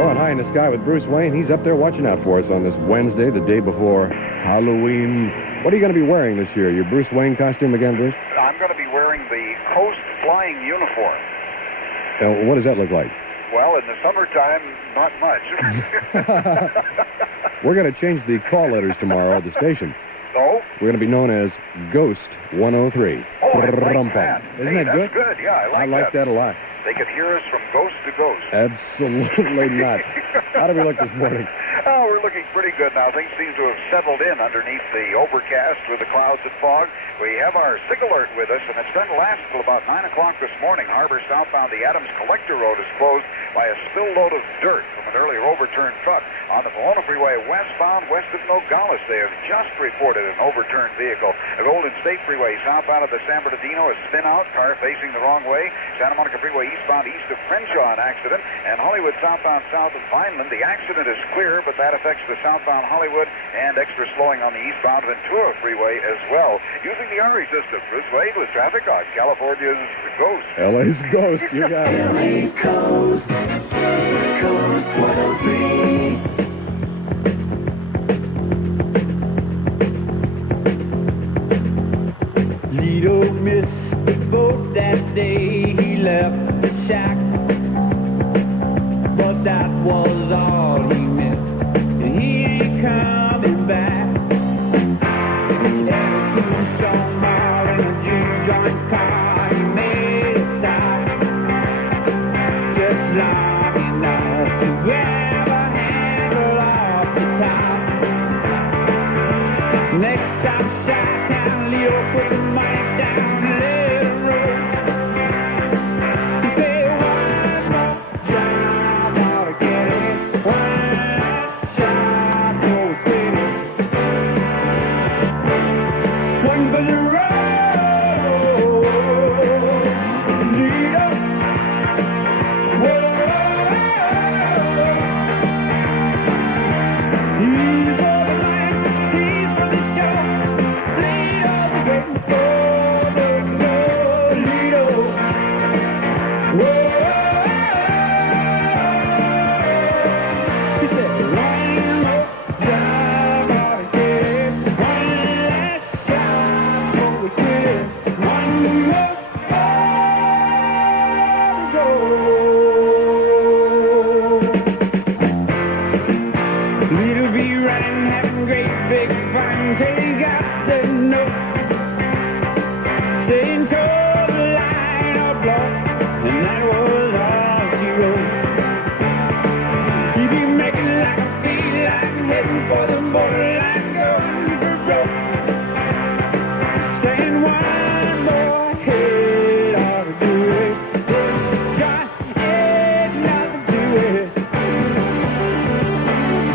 Going high in the sky with Bruce Wayne. He's up there watching out for us on this Wednesday, the day before Halloween. What are you going to be wearing this year? Your Bruce Wayne costume again, Bruce? I'm going to be wearing the KOST flying uniform. What does that look like? Well, in the summertime, not much. We're going to change the call letters tomorrow at the station. Oh? We're going to be known as Ghost 103. Oh, I like that. Isn't that good? That's good. Yeah, I like that a lot. They could hear us from ghost to ghost. Absolutely not. How do we look this morning? Oh, we're looking pretty good now. Things seem to have settled in underneath the overcast with the clouds and fog. We have our SIG alert with us, and it's going to last till about 9 o'clock this morning. Harbor southbound, the Adams Collector Road is closed by a spill load of dirt from an earlier overturned truck. On the Pomona Freeway westbound, west of Nogales, they have just reported an overturned vehicle. The Golden State Freeway southbound of the San Bernardino, a spin-out, car facing the wrong way. Santa Monica Freeway eastbound east of Crenshaw, an accident. And Hollywood southbound south of Vineland, the accident is clear, but that affects the southbound Hollywood and extra slowing on the eastbound Ventura Freeway as well. Using the RE system, Bruce Wade with traffic on California's Ghost. LA's Ghost, you got it. LA's Ghost, KOST 103. Lido missed the boat that day, he left the shack, but that was all he missed, and he ain't coming back. He had a tombstone mile in a juke joint car, he made a stop, just long enough to grab a handle off the top. Next stop, Chi-Town, Lido put the mic down and let it roll. He said, one more job, ought to get it. One last shot, or we quit it. One for the road, Lido. Whoa. He's for the man, he's for the show. Little be running, having great big fun till he got the note saying toe the line or blow, and that was all she wrote. He be making like a feline, heading for the borderline, going for broke, saying one more head ought to do it. This John ain't nothing to it.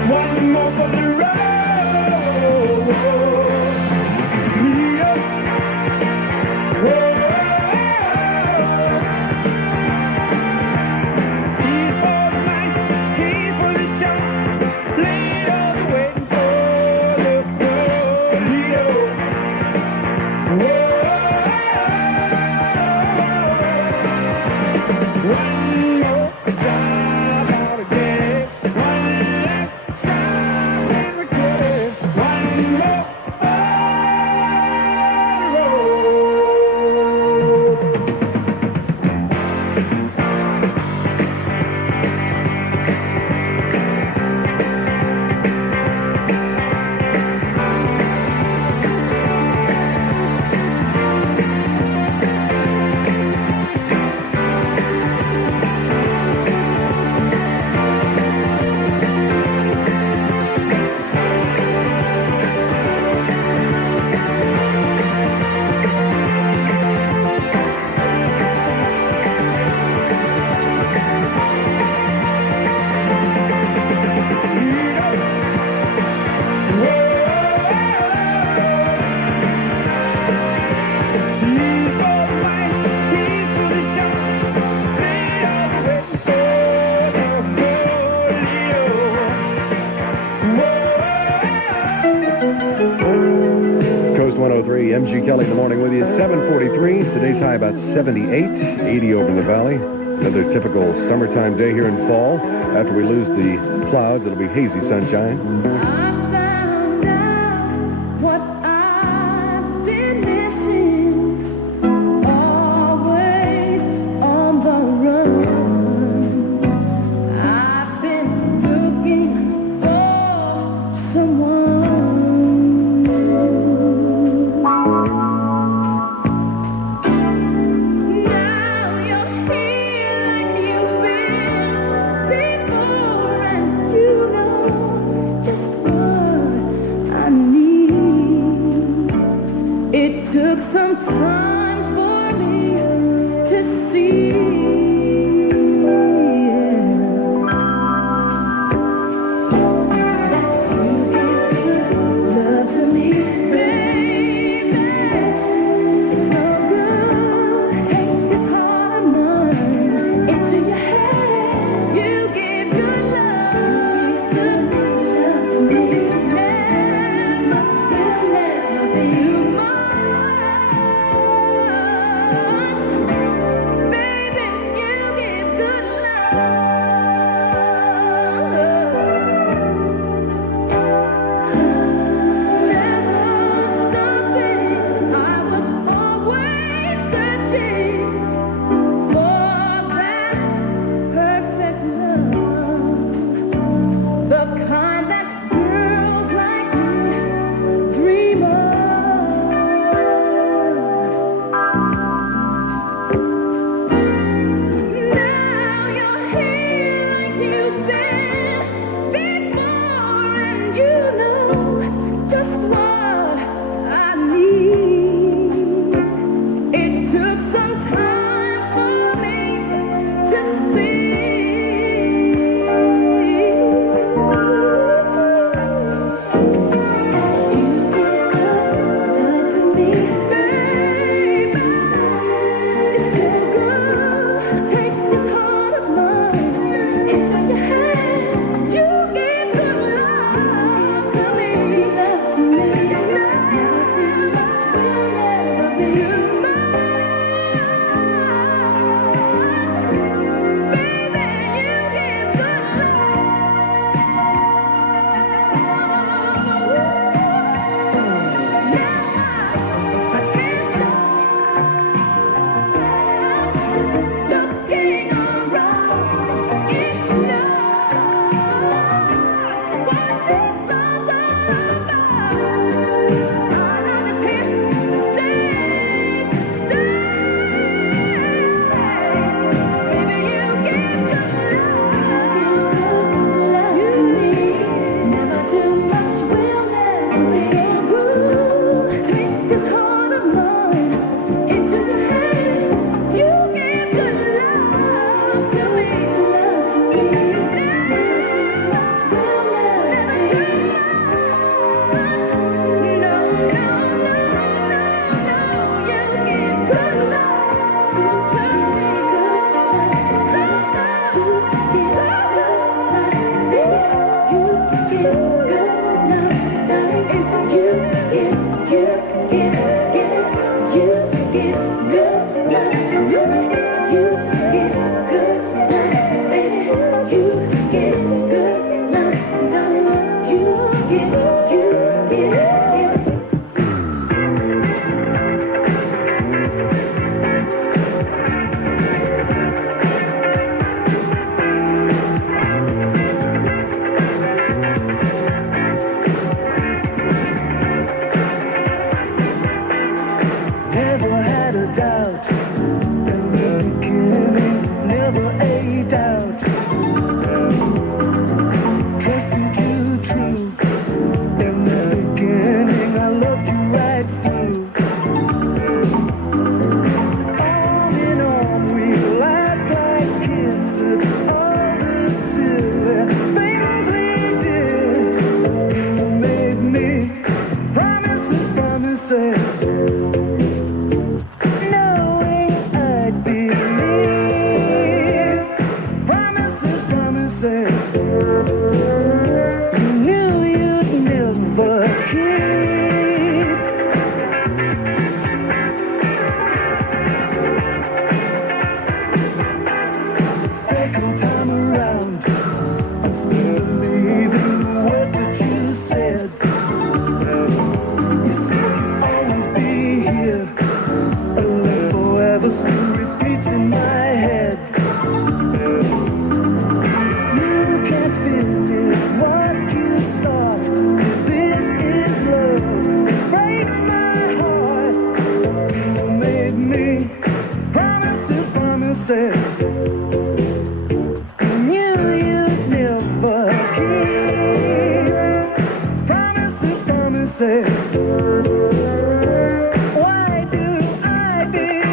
One more for the road, Lido. Whoa. He's for the night, he's for the show. Lido's waiting for the go, Lido. Whoa. One more job, ought to get it. One last shot, and we quit it. One more on the road. KOST 103, MG Kelly in the morning with you. 7:43. Today's high about 78, 80 over in the valley. Another typical summertime day here in fall. After we lose the clouds, it'll be hazy sunshine. I found out what I've been missing, always on the run. I've been looking for someone. Now you're here like you've been before, and you know just what I need. It took some time for me to see. Love to me, baby, so good. Take this heart of mine into your hand. You give good love to me. Never, never be too much, baby. You give good love. Never stopping, I was always searching for that perfect love, the kind that girls like me dream of. Now you're here like you've been before, and you know just what I need. It took some time for me to see. You give good love to me, baby. It's so good. Take this heart of mine into your hand. You give good love to me. Love to me. It's never too much. Will never be too much. Baby, you give good love. I can't stop looking around. It's love. What this love's all about. Our love is here to stay, to stay. Baby, you give good love to me. Never too much, will never be so good. Take this heart of mine into your hand. You give good love to me. Love to me. Never too much, will never be too much. No, no, no, no, no. You give good love to me. Good love, so good. You give good love, baby. You give good love, darling. Into you give good love. You give good love, baby. You give good love, darling. You give. Never had a doubt in the beginning, never a doubt. Trusted you true in the beginning, I loved you right through. Arm in arm, we laughed like kids at all the silly things we did. Made me promises, promises. Knowing I'd believe promises, promises. You knew you'd never keep. promises. Why do I believe?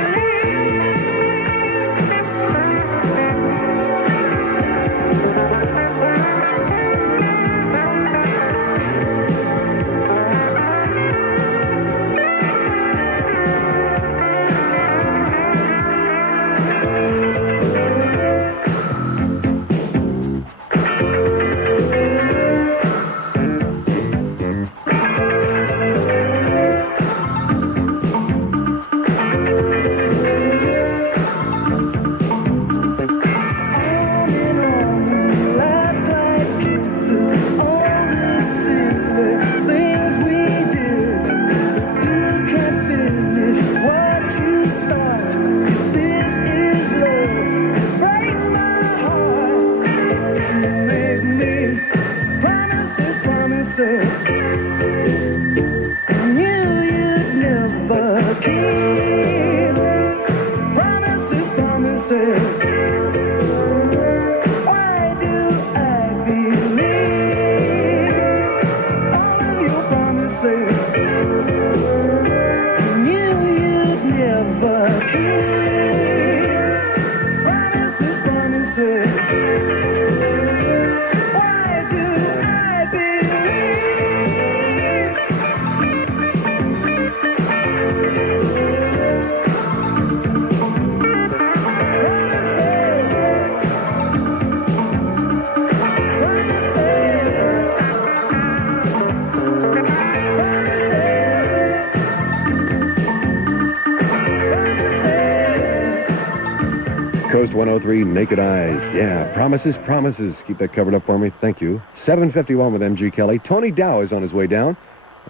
KOST 103, Naked Eyes. Yeah, promises, promises. Keep that covered up for me. Thank you. 7:51 with M.G. Kelly. Tony Dow is on his way down.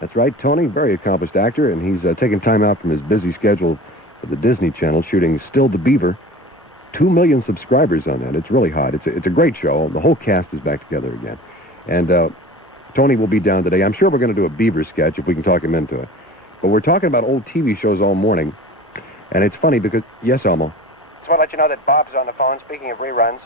That's right, Tony, very accomplished actor, and he's taking time out from his busy schedule for the Disney Channel, shooting Still the Beaver. 2 million subscribers on that. It's really hot. It's a great show. The whole cast is back together again. And Tony will be down today. I'm sure we're going to do a Beaver sketch if we can talk him into it. But we're talking about old TV shows all morning. And it's funny because, yes, Elmo. Just want to let you know that Bob's on the phone. Speaking of reruns.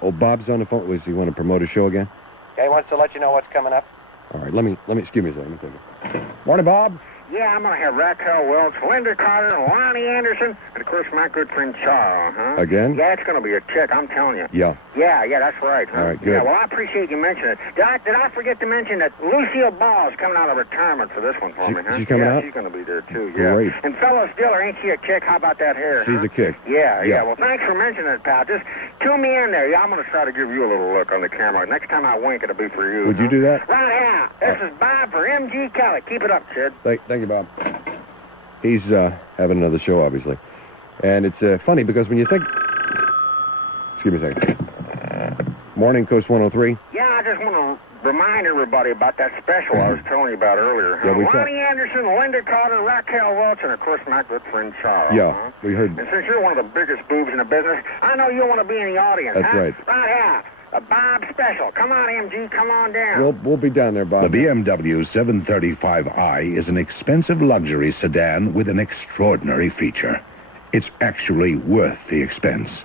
Oh, Bob's on the phone. Was he want to promote a show again? Yeah, he wants to let you know what's coming up. All right, let me, excuse me a second. Let me take it. Morning, Bob. Yeah, I'm going to have Raquel Welch, Linda Carter, Lonnie Anderson, and of course my good friend Charles, huh? Again? Yeah, it's going to be a chick, I'm telling you. Yeah. Yeah, that's right. Huh? All right, good. Yeah, well, I appreciate you mentioning it. Did I forget to mention that Lucille Ball is coming out of retirement for this one for me, huh? She's coming out? She's going to be there, too, yeah. Great. And Phyllis Diller, ain't she a chick? How about that hair, She's a kick. Yeah. Well, thanks for mentioning it, pal. Just tune me in there. Yeah, I'm going to try to give you a little look on the camera. Next time I wink, it'll be for you. Would you do that? Right now. This is Bob for M.G. Kelly. Keep it up, kid. Thank you, Bob. He's having another show, obviously. And it's funny because when you think... Excuse me a second. Morning, KOST 103. Yeah, I just want to remind everybody about that special I was telling you about earlier. Yeah, Lonnie Anderson, Linda Carter, Raquel Welch, and of course my good friend Charles. Yeah, we heard... And since you're one of the biggest boobs in the business, I know you'll want to be in the audience. That's right. Right here. A Bob special. Come on, MG. Come on down. We'll be down there, Bob. The BMW 735i is an expensive luxury sedan with an extraordinary feature. It's actually worth the expense.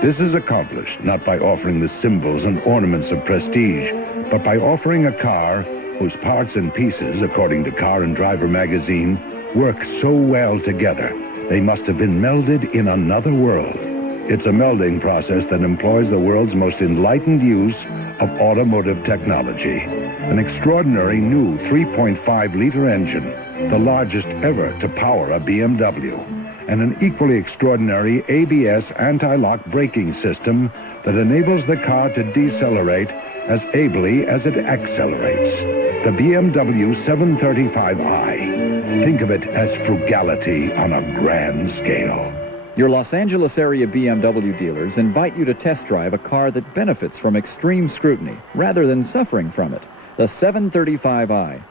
This is accomplished not by offering the symbols and ornaments of prestige, but by offering a car whose parts and pieces, according to Car and Driver magazine, work so well together, they must have been melded in another world. It's a melding process that employs the world's most enlightened use of automotive technology. An extraordinary new 3.5-liter engine, the largest ever to power a BMW, and an equally extraordinary ABS anti-lock braking system that enables the car to decelerate as ably as it accelerates. The BMW 735i. Think of it as frugality on a grand scale. Your Los Angeles area BMW dealers invite you to test drive a car that benefits from extreme scrutiny rather than suffering from it. The 735i.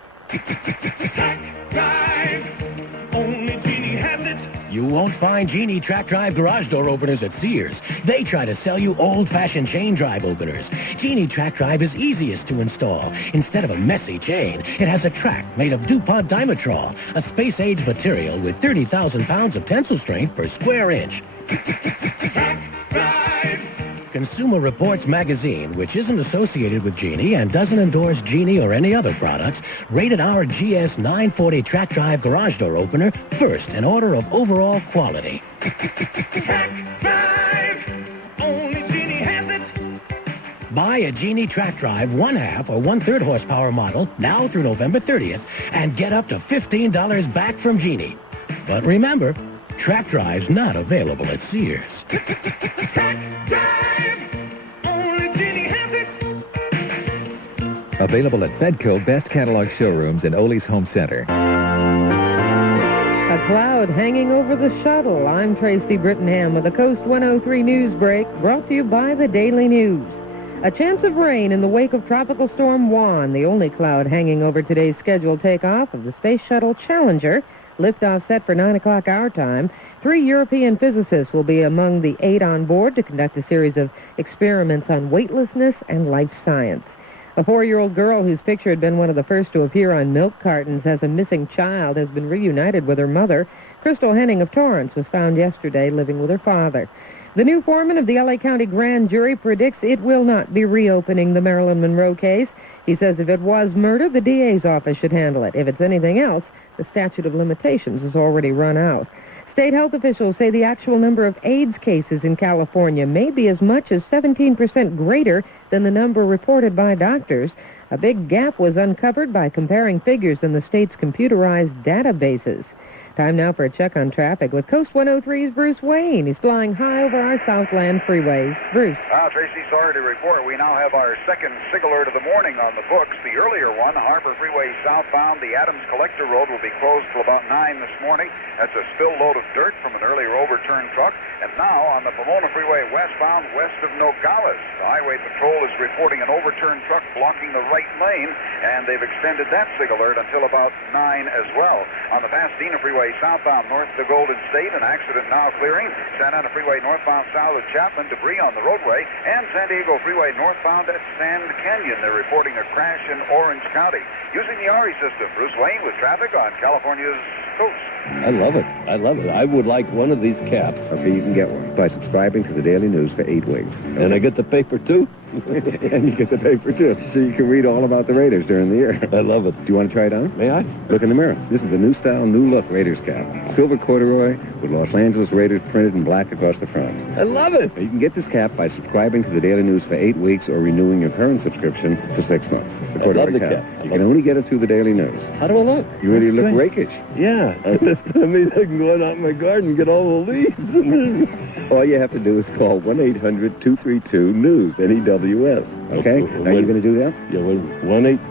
Only Genie has it. You won't find Genie track drive garage door openers at Sears. They try to sell you old-fashioned chain drive openers. Genie track drive is easiest to install. Instead of a messy chain, it has a track made of DuPont Dimetrol, a space-age material with 30,000 pounds of tensile strength per square inch. Track drive. Consumer Reports magazine, which isn't associated with Genie and doesn't endorse Genie or any other products, rated our GS 940 track drive garage door opener first in order of overall quality. Track drive, only Genie has it. Buy a Genie track drive 1/2 or 1/3 horsepower model now through November 30th and get up to $15 back from Genie. But remember, track drive's not available at Sears. Track drive, only Genie has it. Available at Fedco Best Catalog showrooms in Ole's Home Center. A cloud hanging over the shuttle. I'm Tracy Brittenham with the KOST 103 News Break, brought to you by the Daily News. A chance of rain in the wake of Tropical Storm Juan, the only cloud hanging over today's scheduled takeoff of the Space Shuttle Challenger. Liftoff set for 9 o'clock our time. 3 European physicists will be among the 8 on board to conduct a series of experiments on weightlessness and life science. A 4-year-old girl whose picture had been one of the first to appear on milk cartons as a missing child has been reunited with her mother. Crystal Henning of Torrance was found yesterday living with her father. The new foreman of the L.A. County Grand Jury predicts it will not be reopening the Marilyn Monroe case. He says if it was murder, the DA's office should handle it. If it's anything else, the statute of limitations has already run out. State health officials say the actual number of AIDS cases in California may be as much as 17% greater than the number reported by doctors. A big gap was uncovered by comparing figures in the state's computerized databases. Time now for a check on traffic with KOST 103's Bruce Wayne. He's flying high over our Southland freeways. Bruce. Tracy, sorry to report, we now have our second SIG alert of the morning on the books. The earlier one, Harbor Freeway southbound, the Adams Collector Road will be closed till about 9 this morning. That's a spill load of dirt from an earlier overturned truck. And now on the Pomona Freeway westbound, west of Nogales, the Highway Patrol is reporting an overturned truck blocking the right lane, and they've extended that SIG alert until about 9 as well. On the Pasadena Freeway southbound north of the Golden State, an accident now clearing. Santa Ana Freeway northbound south of Chapman, debris on the roadway. And San Diego Freeway northbound at Sand Canyon, they're reporting a crash in Orange County. Using the RE system, Bruce Wayne with traffic on California's coast. I love it. I love it. I would like one of these caps. Okay, you can get one by subscribing to the Daily News for 8 weeks. And I get the paper, too? And you get the paper, too. So you can read all about the Raiders during the year. I love it. Do you want to try it on? May I? Look in the mirror. This is the new style, new look Raiders cap. Silver corduroy with Los Angeles Raiders printed in black across the front. I love it. You can get this cap by subscribing to the Daily News for 8 weeks or renewing your current subscription for 6 months. I love the cap. You can only get it through the Daily News. How do I look? You really That's look great. rakish. Yeah. That means I can go out in my garden and get all the leaves. All you have to do is call 1-800-232-NEWS, N-E-W-S. Okay? Now you're going to do that? Yeah,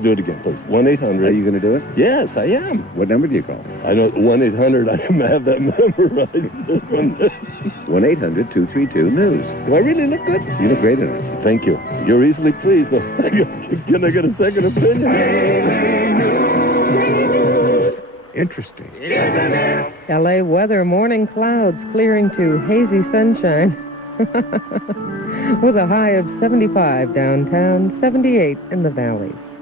do it again, please. 1-800. Are you going to do it? Yes, I am. What number do you call? I know 1-800. I have that memorized. 1-800-232-NEWS. Do I really look good? You look great in it. Thank you. You're easily pleased. Can I get a second opinion? Interesting. L.A. weather, morning clouds clearing to hazy sunshine. With a high of 75 downtown, 78 in the valleys.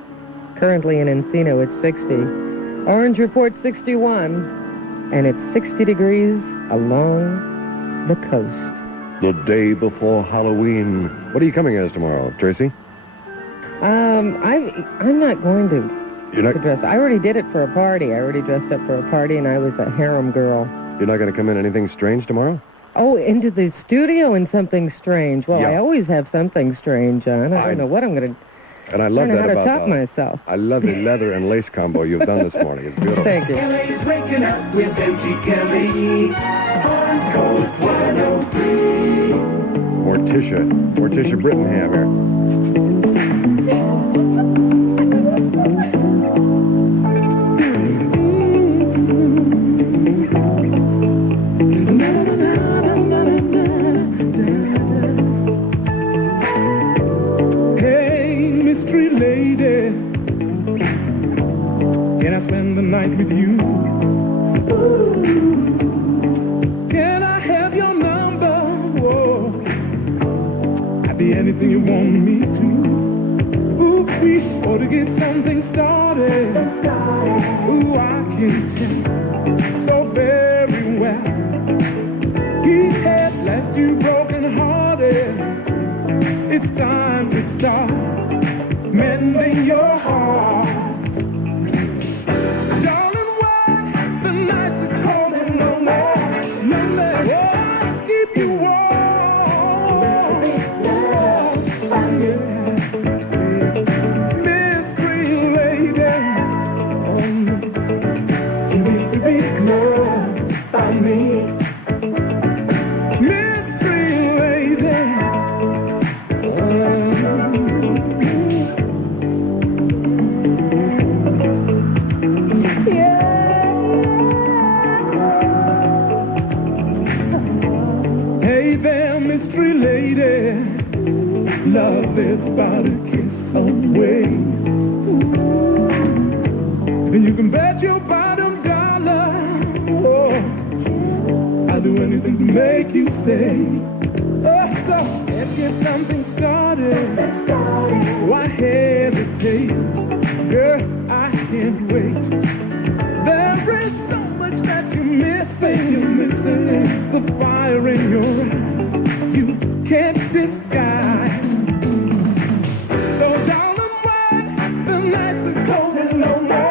Currently in Encino, it's 60. Orange report 61. And it's 60 degrees along the coast. The day before Halloween. What are you coming as tomorrow, Tracy? I'm not going to. You're not, dress. I already did it for a party. I already dressed up for a party, and I was a harem girl. you're not going to come in anything strange tomorrow? Oh, into the studio in something strange. Well, Yeah. I always have something strange on. I don't know what I'm going to... And I love I don't know that how to about top myself. I love the leather and lace combo you've done this morning. It's beautiful. Thank you. LA's waking up with MG Kelly on KOST 103. Morticia Brittenham here. Hey, mystery lady, can I spend the night with you? Ooh. Can I have your number? Whoa. I'd be anything you want me to. Ooh, we ought to get something started. Ooh, I can tell so very well. He has left you broken hearted. time to start mending your heart. Darling, why the nights are cold and lonely, lonely. Oh, I'll keep you warm. Mystery lady, you need to be loved by me. Mystery lady. Hey there, mystery lady, love is about a kiss away. And you can bet your bottom dollar, oh, I'll do anything to make you stay. Oh, so let's get something started. Why hesitate? Girl, I can't wait. There is so much that you're missing. You're missing the fire in your eyes. You can't disguise. So darling, why the nights are cold and lonely,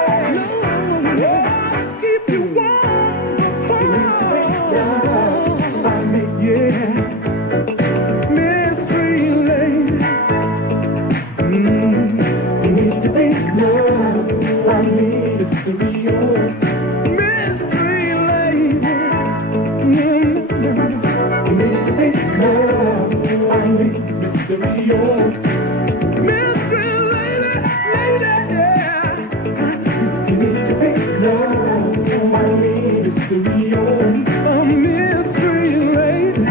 lonely. I'll keep you warm. Yeah. Mystery lady. You need to be loved by me. Mystery, oh. Mystery lady. You need to be loved by me. Mystery, oh. Mystery lady, lady, yeah. You need to be loved by me. Mystery, oh. Mystery lady.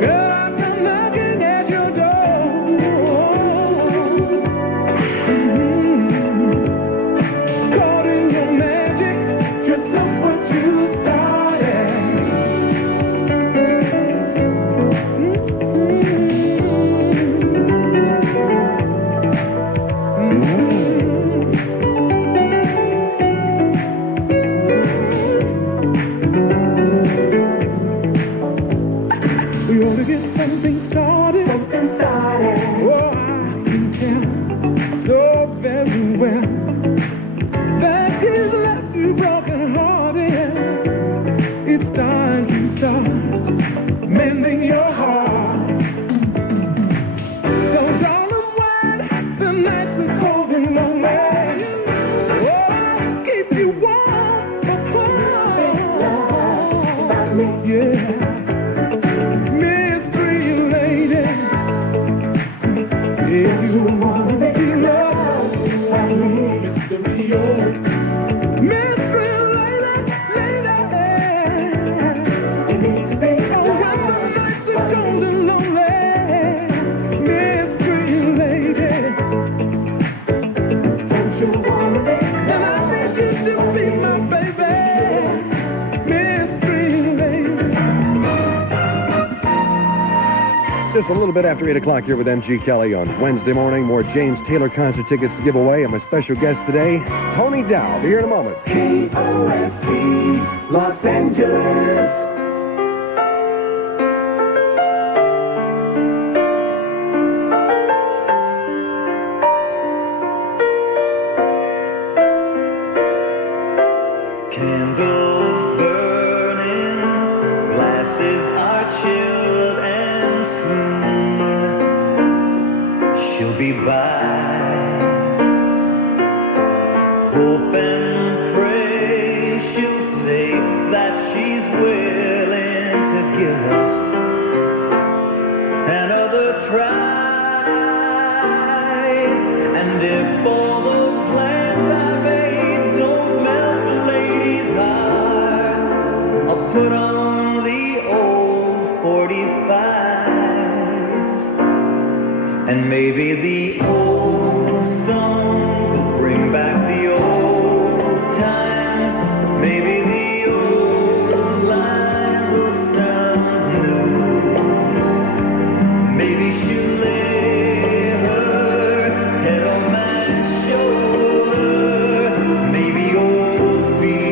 Girl, I've been knocking at your door. Caught in your magic, just look what you started. We ought to get something started. Something started. Oh, I can tell so very well that he's left you broken hearted. It's time to start mending your heart. So darling, why the nights are cold and lonely? Oh, I'll keep you warm. Yeah. Mystery lady, if you wanna be loved by me, mystery, oh. Mystery lady, lady, you need to be loved. When the nights are cold and lonely, mystery lady, don't you wanna be loved? And I need you to be my baby, mystery lady. Just a little bit after 8 o'clock here with M.G. Kelly on Wednesday morning. More James Taylor concert tickets to give away. And my special guest today, Tony Dow. Be here in a moment. KOST, Los Angeles. Candles burning, glasses are chilled, and soon she'll be by. Hope and pray she'll say that she's willing to give us another try. And if all those plans I made don't melt the lady's heart, I'll put on the old 45s, and maybe the old songs will bring back the old times. Maybe the old lines will sound new. Maybe she'll lay her head on my shoulder. Maybe old feet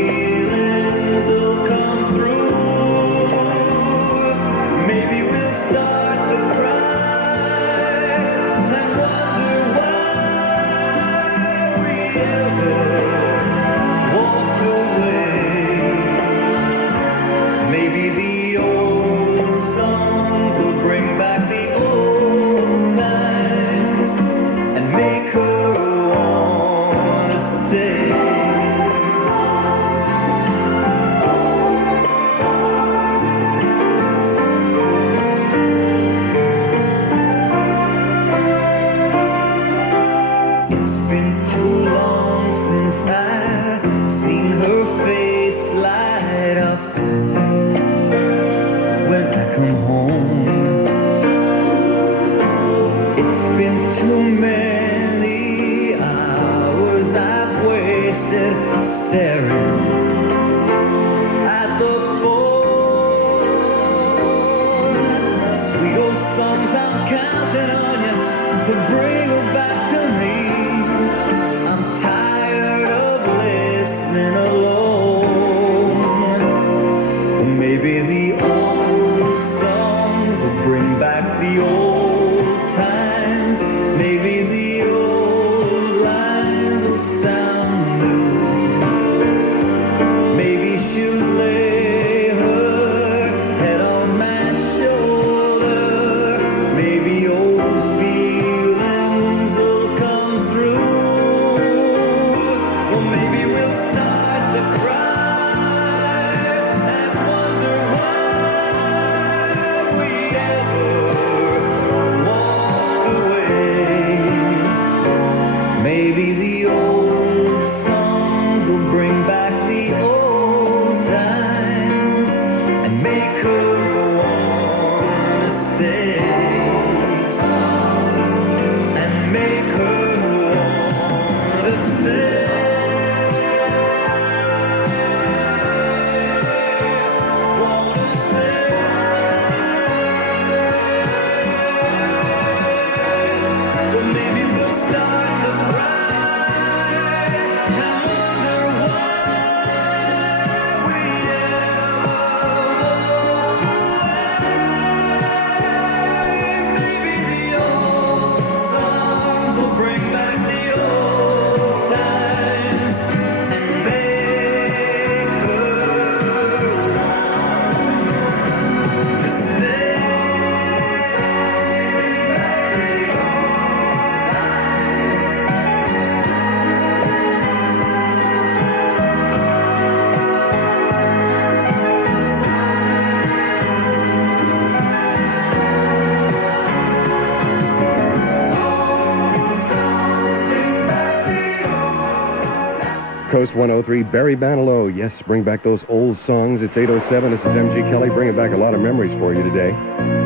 Coast 103, Barry Manilow. Yes, bring back those old songs. It's 8:07. This is M.G. Kelly, bringing back a lot of memories for you today.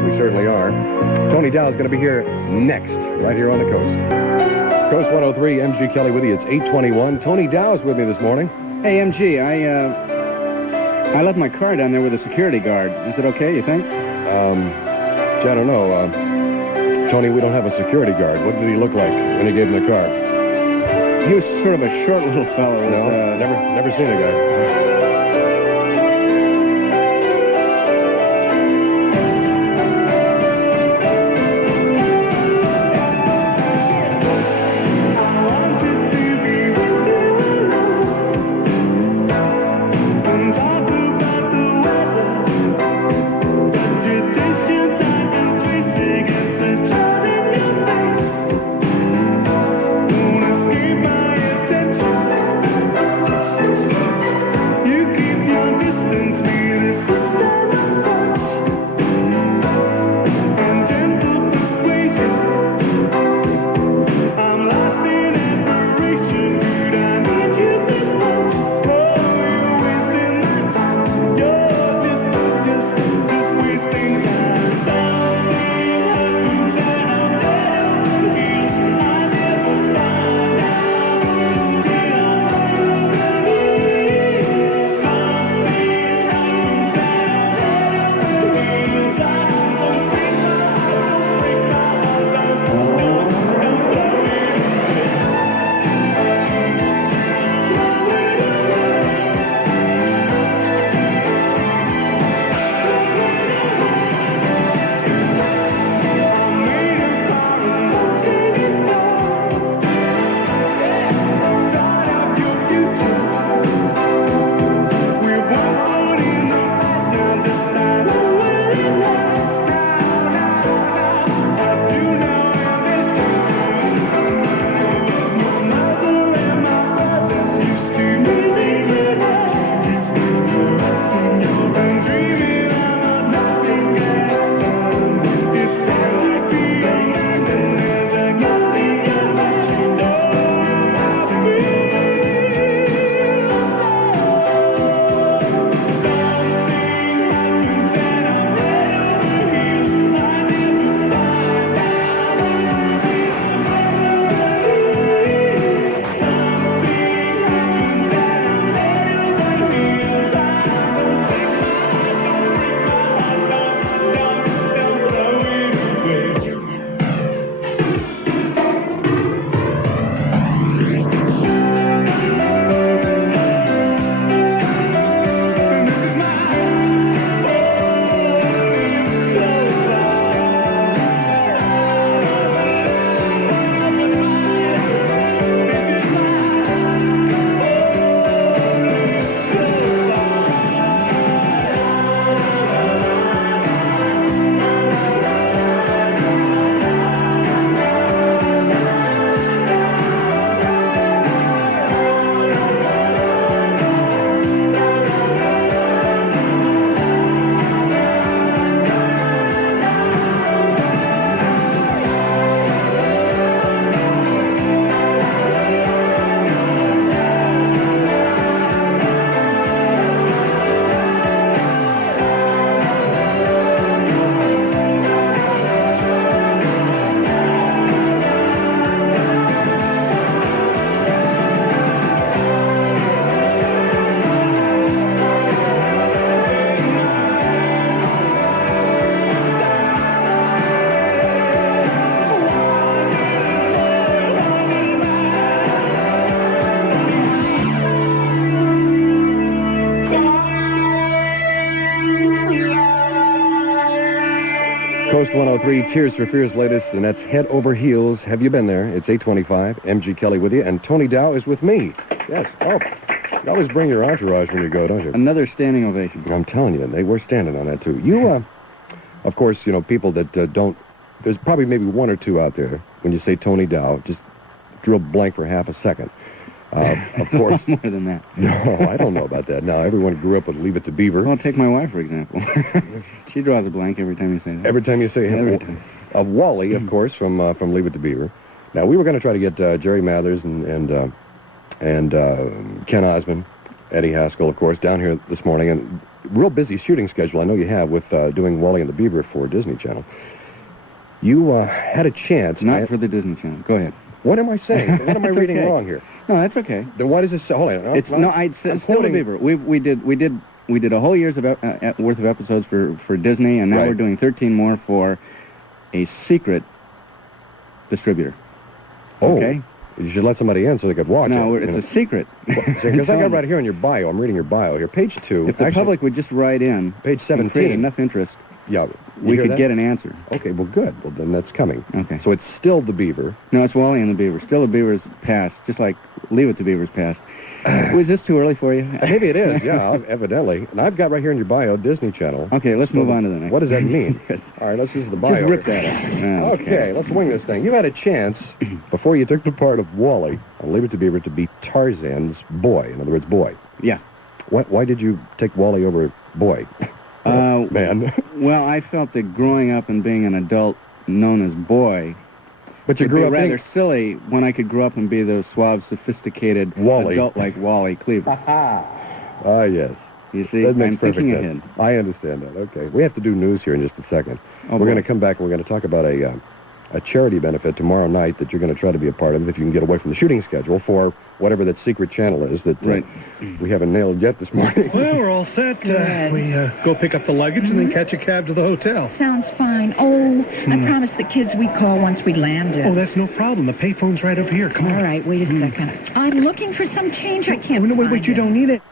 We certainly are. Tony Dow is going to be here next, right here on the Coast. Coast 103, M.G. Kelly with you. It's 8:21. Tony Dow is with me this morning. Hey, MG, I left my car down there with a security guard. Is it okay, you think? I don't know. Tony, we don't have a security guard. What did he look like when he gave him the car? He was sort of a short little fellow. No, never seen a guy. Coast 103, Tears for Fears latest, and that's Head Over Heels. Have you been there? It's 8:25. M.G. Kelly with you, and Tony Dow is with me. Yes. Oh, you always bring your entourage when you go, don't you? Another standing ovation. I'm telling you, they were standing on that, too. You, of course, you know, people that don't, there's probably maybe one or two out there, when you say Tony Dow, just drill blank for half a second. Of course. More than that. No, I don't know about that. Now, everyone grew up with Leave It to Beaver. Well, take my wife, for example. She draws a blank every time you say that. Every time you say him. Every time. Wally, of course, from Leave It to Beaver. Now, we were going to try to get Jerry Mathers and and Ken Osmond, Eddie Haskell, of course, down here this morning. And real busy shooting schedule I know you have with doing Wally and the Beaver for Disney Channel. You had a chance. Not for the Disney Channel. Go ahead. What am I saying? What am I It's reading okay. wrong here? No, that's okay. Then why does it say? Hold on. It's no. I'd say still the Beaver. We did a whole year's worth of episodes for Disney, and now Right. we're doing 13 more for a secret distributor. Oh, Okay. You should let somebody in so they could watch No, it. it's a secret. Because I got right here in your bio. I'm reading your bio here. Page 2. If the Actually, public would just write in, page and create 17. enough interest, Yeah, we could get an answer. Okay, well, good. Well, then that's coming. Okay. So it's still the Beaver. No, it's Wally and the Beaver. Still the Beaver's past, just like Leave It to Beaver's past. Was this too early for you? Maybe it is, yeah, evidently. And I've got right here in your bio, Disney Channel. Okay, let's move on to the next. What does that mean? All right, this is the bio. Just rip here. that up. Okay, let's wing this thing. You had a chance, before you took the part of Wally on Leave It to Beaver, to be Tarzan's boy. In other words, boy. Yeah. Why did you take Wally over boy? Man. Well, I felt that growing up and being an adult known as boy But you would grew be up rather being... silly when I could grow up and be the suave, sophisticated Wally. adult like Wally Cleaver. Ah, yes. You see, That makes I'm perfect thinking sense. ahead. I understand that. Okay. We have to do news here in just a second. Oh, we're going boy. to come back and we're going to talk about a charity benefit tomorrow night that you're going to try to be a part of if you can get away from the shooting schedule for whatever that secret channel is that Right. we haven't nailed yet this morning. Well, we're all set. Good. We go pick up the luggage and then catch a cab to the hotel. Sounds fine. Oh, I promised the kids we'd call once we landed. Oh, that's no problem. The payphone's right over here. Come on. All right, wait a second. I'm looking for some change. I can't No, wait, find you it. don't need it.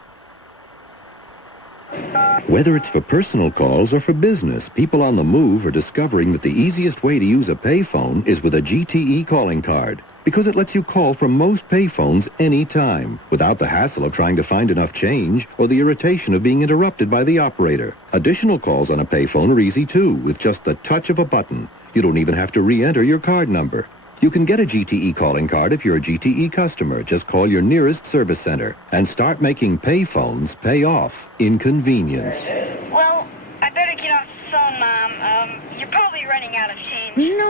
Whether it's for personal calls or for business, people on the move are discovering that the easiest way to use a payphone is with a GTE calling card, because it lets you call from most payphones anytime, without the hassle of trying to find enough change or the irritation of being interrupted by the operator. Additional calls on a payphone are easy too, with just the touch of a button. You don't even have to re-enter your card number. You can get a GTE calling card if you're a GTE customer. Just call your nearest service center and start making payphones pay off in convenience. Well, I better get off the phone, Mom. You're probably running out of change. No.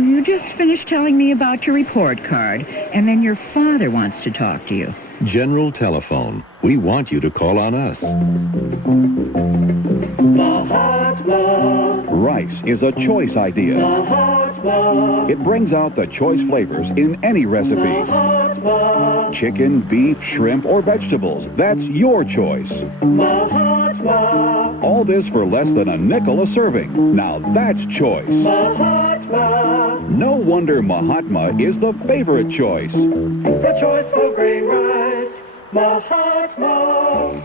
You just finished telling me about your report card, and then your father wants to talk to you. General Telephone. We want you to call on us. Rice is a choice idea. It brings out the choice flavors in any recipe. Chicken, beef, shrimp, or vegetables. That's your choice. All this for less than a nickel a serving. Now that's choice. No wonder Mahatma is the favorite choice. The choice for grain rice, Mahatma.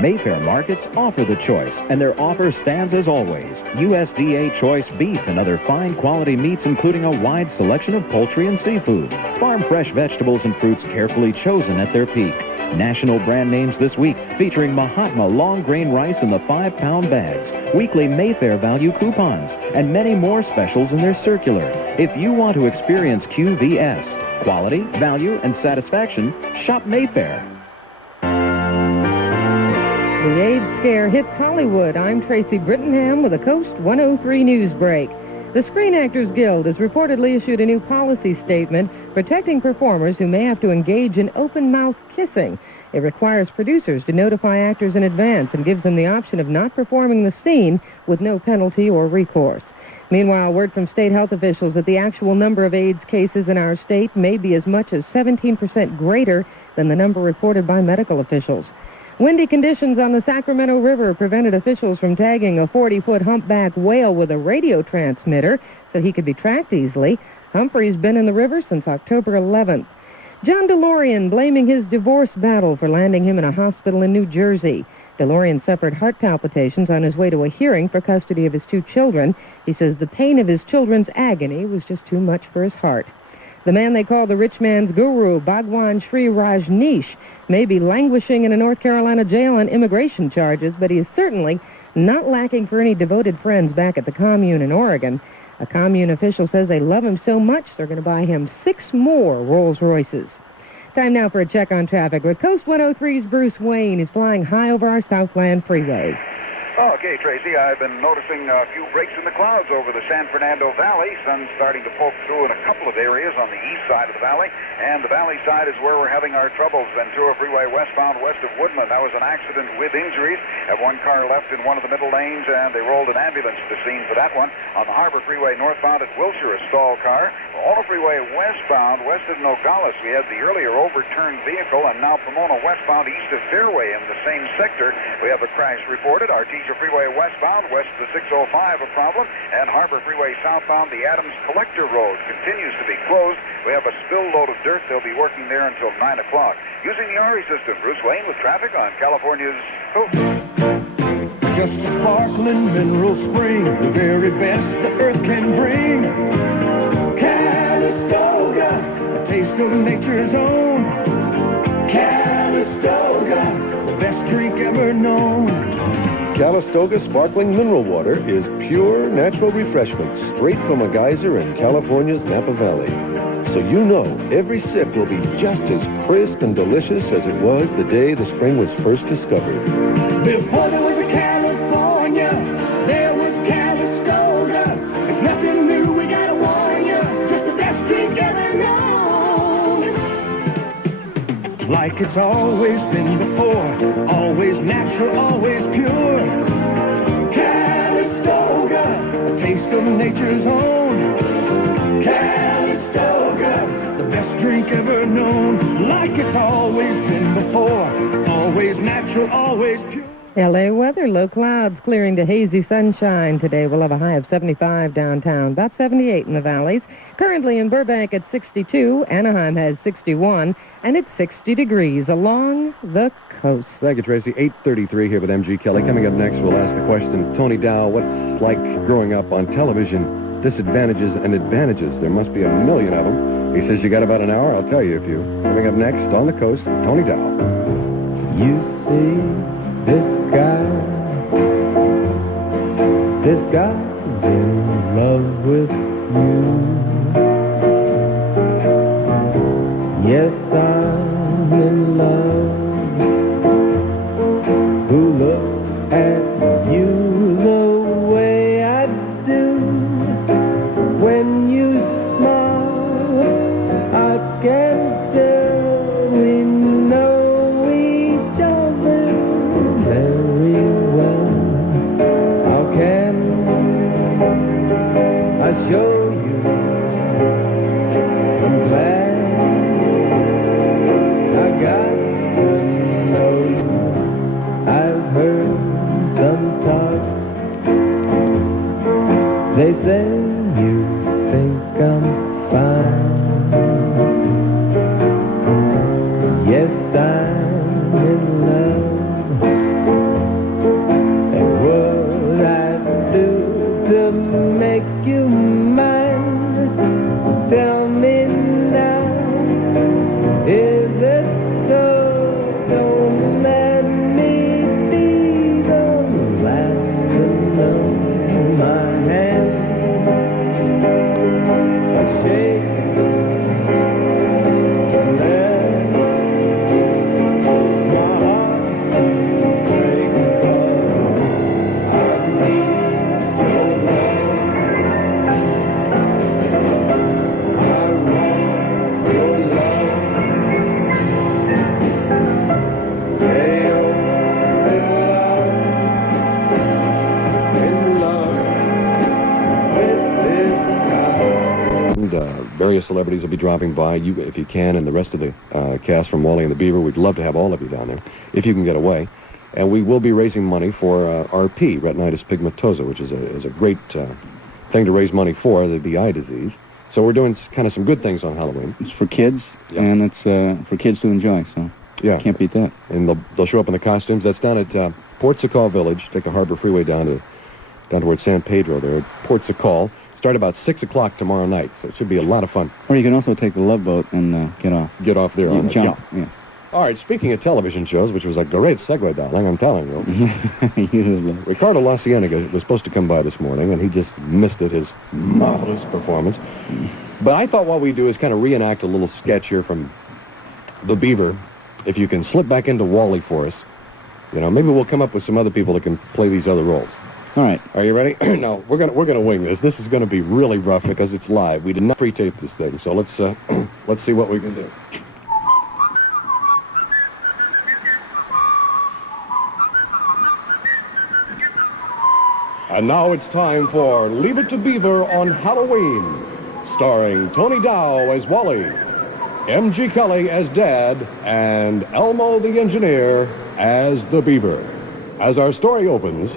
Mayfair markets offer the choice, and their offer stands as always. USDA choice beef and other fine quality meats, including a wide selection of poultry and seafood. Farm fresh vegetables and fruits carefully chosen at their peak. National brand names this week, featuring Mahatma long grain rice in the 5-pound bags, weekly Mayfair value coupons, and many more specials in their circular. If you want to experience QVS, quality, value, and satisfaction, shop Mayfair. The AIDS scare hits Hollywood. I'm Tracy Brittenham with a KOST 103 news break. The Screen Actors Guild has reportedly issued a new policy statement protecting performers who may have to engage in open-mouth kissing. It requires producers to notify actors in advance and gives them the option of not performing the scene with no penalty or recourse. Meanwhile, word from state health officials that the actual number of AIDS cases in our state may be as much as 17% greater than the number reported by medical officials. Windy conditions on the Sacramento River prevented officials from tagging a 40-foot humpback whale with a radio transmitter so he could be tracked easily. Humphrey's been in the river since October 11th. John DeLorean blaming his divorce battle for landing him in a hospital in New Jersey. DeLorean suffered heart palpitations on his way to a hearing for custody of his 2 children. He says the pain of his children's agony was just too much for his heart. The man they call the rich man's guru, Bhagwan Sri Rajneesh, may be languishing in a North Carolina jail on immigration charges, but he is certainly not lacking for any devoted friends back at the commune in Oregon. A commune official says they love him so much they're going to buy him 6 more Rolls Royces. Time now for a check on traffic with KOST 103's Bruce Wayne. He's flying high over our Southland freeways. Oh, Okay, Tracy, I've been noticing a few breaks in the clouds over the San Fernando Valley. Sun's starting to poke through in a couple of areas on the east side of the valley, and the valley side is where we're having our troubles. Ventura Freeway westbound west of Woodman. That was an accident with injuries. Have one car left in one of the middle lanes, and they rolled an ambulance to the scene for that one. On the Harbor Freeway northbound at Wilshire, a stalled car. All Freeway westbound west of Nogales, we had the earlier overturned vehicle, and now Pomona westbound east of Fairway in the same sector. We have a crash reported. Artesia Freeway westbound west of the 605, a problem, and Harbor Freeway southbound, the Adams Collector Road continues to be closed. We have a spill load of dirt. They'll be working there until 9 o'clock. Using the RE system, Bruce Wayne with traffic on California's coast. Just a sparkling mineral spring, the very best the earth can bring. Calistoga, a taste of nature's own. Calistoga, the best drink ever known. Calistoga Sparkling Mineral Water is pure, natural refreshment straight from a geyser in California's Napa Valley. So you know every sip will be just as crisp and delicious as it was the day the spring was first discovered. Before there was a California, there was Calistoga. It's nothing new, we gotta warn you. Just the best drink ever known. Like it's always been before. Always natural, always pure. Calistoga, a taste of nature's own. Calistoga, the best drink ever known. Like it's always been before. Always natural, always pure. L.A. weather, low clouds clearing to hazy sunshine. Today we'll have a high of 75 downtown, about 78 in the valleys. Currently in Burbank at 62, Anaheim has 61, and it's 60 degrees along the coast. Thank you, Tracy. 8:33 here with M.G. Kelly. Coming up next, we'll ask the question, Tony Dow, what's like growing up on television? Disadvantages and advantages. There must be a million of them. He says you got about an hour. I'll tell you a few. Coming up next on the coast, Tony Dow. You see this guy's in love with you. Yes, I'm in love. Who looks at you the way I do? When you smile, I can tell we know each other very well. How can I show you I'm glad I got to know you? I've heard some talk. They say you think I'm fine. Yes, I'm in love. And what I do to make you mine? Tell me now. Is it so? Don't let me be the last to know. My hand a shake, let my heart break. I need your love. I want your love. Say you're in love with this guy. And various celebrities will be dropping by. You, if you can, and the rest of the cast from Wally and the Beaver. We'd love to have all of you down there, if you can get away. And we will be raising money for RP, retinitis pigmentosa, which is a great thing to raise money for, the eye disease. So we're doing kind of some good things on Halloween. It's for kids, and it's for kids to enjoy, so Yeah. can't beat that. And they'll show up in the costumes. That's down at Port Sacal Village. Take the Harbor Freeway down towards San Pedro there at Port Sacal. Start about 6 o'clock tomorrow night, so it should be a lot of fun. Or you can also take the Love Boat and get off. Get off there. You on can it. jump, Yeah. All right, speaking of television shows, which was a great segue, darling, I'm telling you. Ricardo La Cienega was supposed to come by this morning, and he just missed it, his marvelous performance. But I thought what we do is kind of reenact a little sketch here from The Beaver. If you can slip back into Wally for us. You know, maybe we'll come up with some other people that can play these other roles. All right. Are you ready? No, we're gonna wing this. This is gonna be really rough because it's live. We did not pre-tape this thing, so let's see what we can do. And now it's time for Leave It to Beaver on Halloween, starring Tony Dow as Wally, M.G. Kelly as Dad, and Elmo the Engineer as the Beaver. As our story opens...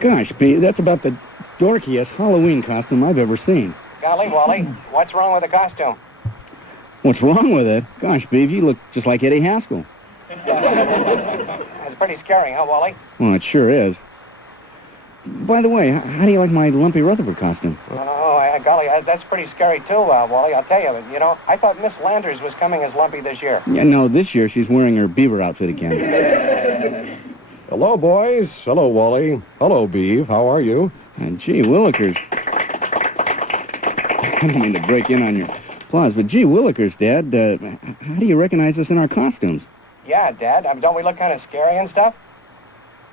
Gosh, Pete, that's about the dorkiest Halloween costume I've ever seen. Golly, Wally, what's wrong with the costume? What's wrong with it? Gosh, Beav, you look just like Eddie Haskell. That's pretty scary, huh, Wally? Well, it sure is. By the way, how do you like my Lumpy Rutherford costume? Oh, golly, that's pretty scary too, Wally. I'll tell you, I thought Miss Landers was coming as Lumpy this year. Yeah, no, this year she's wearing her beaver outfit again. Hello, boys. Hello, Wally. Hello, Beav. How are you? And gee willikers. I don't mean to break in on your applause, but gee willikers, Dad, how do you recognize us in our costumes? Yeah, Dad. Don't we look kind of scary and stuff?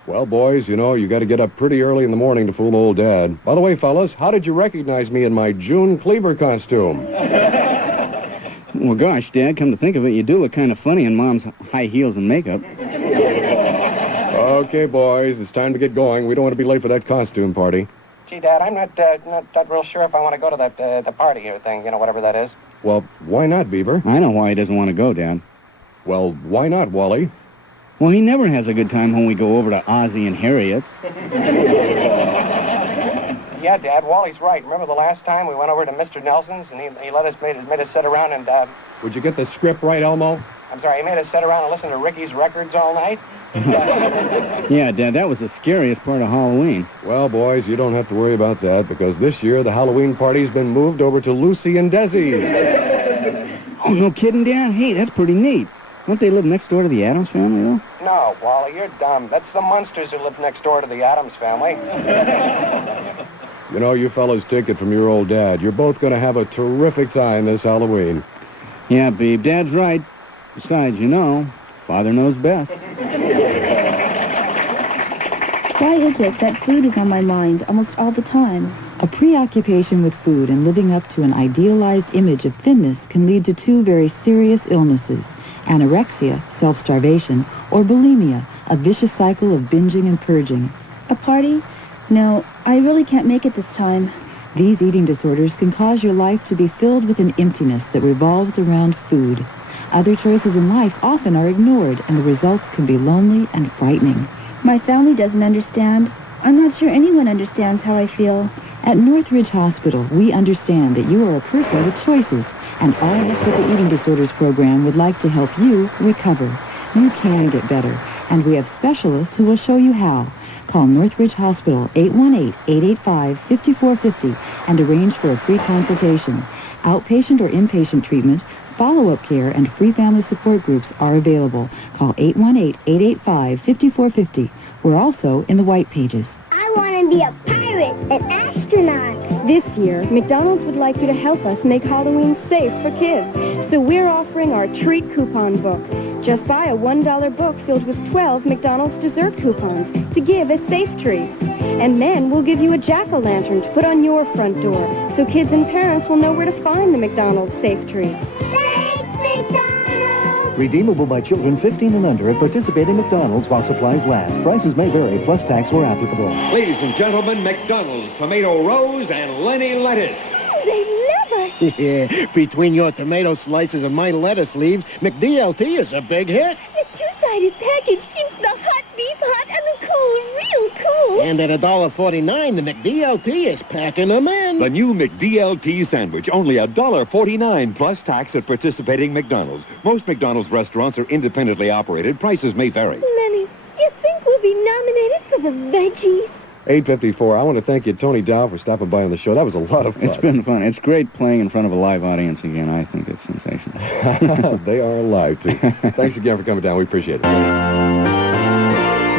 Well, boys, you got to get up pretty early in the morning to fool old Dad. By the way, fellas, how did you recognize me in my June Cleaver costume? Well, gosh, Dad, come to think of it, you do look kind of funny in Mom's high heels and makeup. Okay, boys, it's time to get going. We don't want to be late for that costume party. Gee, Dad, I'm not real sure if I want to go to that the party or thing, whatever that is. Well, why not, Beaver? I know why he doesn't want to go, Dad. Well, why not, Wally? Well, he never has a good time when we go over to Ozzie and Harriet's. Yeah, Dad, Wally's right. Remember the last time we went over to Mr. Nelson's and he made us sit around and... Would you get the script right, Elmo? I'm sorry, he made us sit around and listen to Ricky's records all night? Yeah, Dad, that was the scariest part of Halloween. Well, boys, you don't have to worry about that because this year the Halloween party's been moved over to Lucy and Desi's. Oh, no kidding, Dad? Hey, that's pretty neat. Don't they live next door to the Addams family, though? No, Wally, you're dumb. That's the Munsters who live next door to the Addams family. You fellas take it from your old dad. You're both going to have a terrific time this Halloween. Yeah, Babe, Dad's right. Besides, Father knows best. Why is it that food is on my mind almost all the time? A preoccupation with food and living up to an idealized image of thinness can lead to two very serious illnesses: anorexia, self-starvation, or bulimia, a vicious cycle of binging and purging. A party? No, I really can't make it this time. These eating disorders can cause your life to be filled with an emptiness that revolves around food. Other choices in life often are ignored, and the results can be lonely and frightening. My family doesn't understand. I'm not sure anyone understands how I feel. At Northridge Hospital, we understand that you are a person with choices, and all of us with the Eating Disorders Program would like to help you recover. You can get better, and we have specialists who will show you how. Call Northridge Hospital 818-885-5450 and arrange for a free consultation. Outpatient or inpatient treatment, follow-up care, and free family support groups are available. Call 818-885-5450. We're also in the White Pages. I want to be a pirate, an astronaut. This year, McDonald's would like you to help us make Halloween safe for kids. So we're offering our treat coupon book. Just buy a $1 book filled with 12 McDonald's dessert coupons to give as safe treats. And then we'll give you a jack-o'-lantern to put on your front door so kids and parents will know where to find the McDonald's safe treats. Thanks, McDonald's! Redeemable by children 15 and under at participating McDonald's while supplies last. Prices may vary, plus tax where applicable. Ladies and gentlemen, McDonald's Tomato Rose and Lenny Lettuce. Oh, they love us! Yeah, between your tomato slices and my lettuce leaves, McDLT is a big hit. The two-sided package keeps the hot beef hot and the cool real cool. And at $1.49, the McDLT is packing them in. The new McDLT sandwich, only $1.49 plus tax at participating McDonald's. Most McDonald's restaurants are independently operated. Prices may vary. Lenny, you think we'll be nominated for the veggies? 8:54. I want to thank you, Tony Dow, for stopping by on the show. That was a lot of fun. It's been fun. It's great playing in front of a live audience again. I think it's sensational. They are alive, too. Thanks again for coming down. We appreciate it.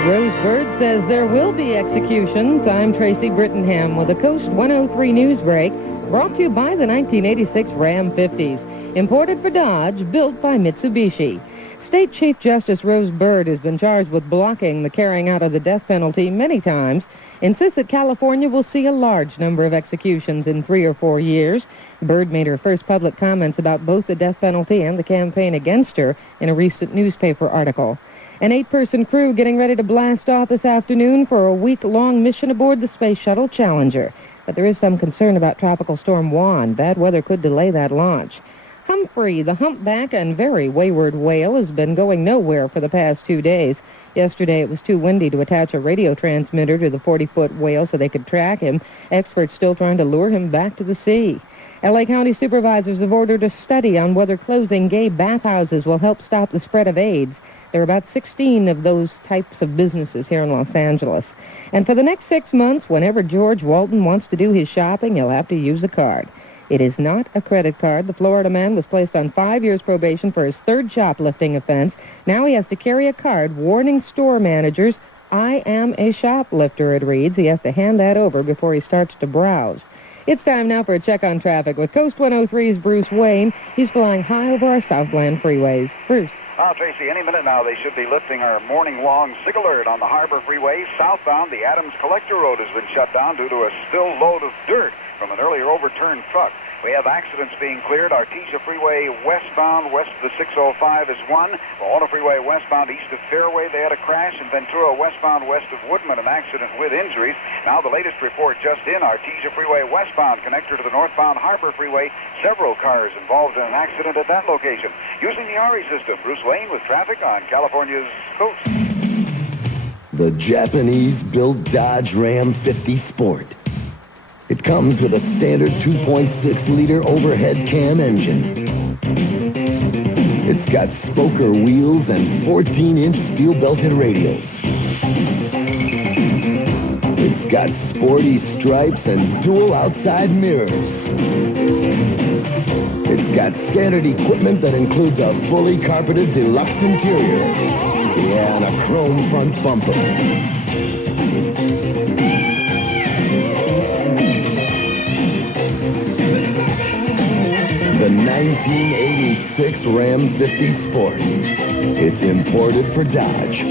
Rosebird says there will be executions. I'm Tracy Brittenham with a KOST 103 News Break, brought to you by the 1986 Ram 50s. Imported for Dodge, built by Mitsubishi. State Chief Justice Rose Byrd has been charged with blocking the carrying out of the death penalty many times, insists that California will see a large number of executions in 3 or 4 years. Byrd made her first public comments about both the death penalty and the campaign against her in a recent newspaper article. An 8-person crew getting ready to blast off this afternoon for a week-long mission aboard the Space Shuttle Challenger. But there is some concern about Tropical Storm Juan. Bad weather could delay that launch. Humphrey, the humpback and very wayward whale, has been going nowhere for the past 2 days. Yesterday, it was too windy to attach a radio transmitter to the 40-foot whale so they could track him. Experts still trying to lure him back to the sea. L.A. County supervisors have ordered a study on whether closing gay bathhouses will help stop the spread of AIDS. There are about 16 of those types of businesses here in Los Angeles. And for the next 6 months, whenever George Walton wants to do his shopping, he'll have to use a card. It is not a credit card. The Florida man was placed on 5 years probation for his third shoplifting offense. Now he has to carry a card warning store managers, "I am a shoplifter," it reads. He has to hand that over before he starts to browse. It's time now for a check on traffic with Coast 103's Bruce Wayne. He's flying high over our Southland freeways. Bruce. Well, Tracy, any minute now they should be lifting our morning-long SIG alert on the Harbor Freeway. Southbound, the Adams Collector Road has been shut down due to a still load of dirt from an earlier overturned truck. We have accidents being cleared. Artesia Freeway westbound, west of the 605 is one. Walnut Freeway westbound, east of Fairway, they had a crash. And Ventura westbound, west of Woodman, an accident with injuries. Now the latest report just in, Artesia Freeway westbound, connector to the northbound Harbor Freeway. Several cars involved in an accident at that location. Using the RE system, Bruce Wayne with traffic on California's coast. The Japanese-built Dodge Ram 50 Sport. It comes with a standard 2.6-liter overhead cam engine. It's got spoker wheels and 14-inch steel-belted radials. It's got sporty stripes and dual outside mirrors. It's got standard equipment that includes a fully carpeted deluxe interior. Yeah, and a chrome front bumper. The 1986 Ram 50 Sport. It's imported for Dodge.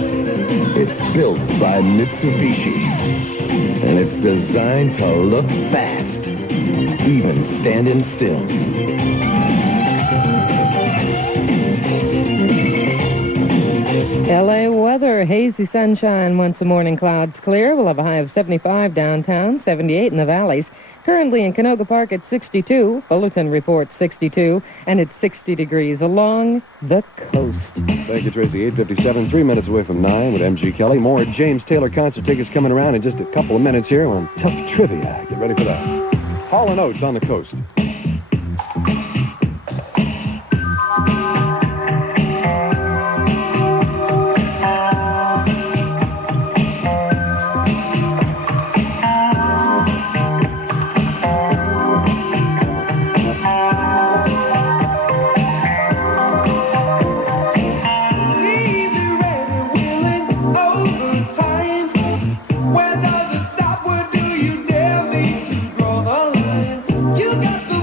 It's built by Mitsubishi. And it's designed to look fast, even standing still. L.A. weather, hazy sunshine once the morning clouds clear. We'll have a high of 75 downtown, 78 in the valleys. Currently in Canoga Park at 62, Fullerton reports 62, and it's 60 degrees along the coast. Thank you, Tracy. 8:57, 3 minutes away from 9 with M.G. Kelly. More James Taylor concert tickets coming around in just a couple of minutes here on Tough Trivia. Get ready for that. Hall & Oates on the coast. Where does it stop? Where do you dare me to draw the line? You got the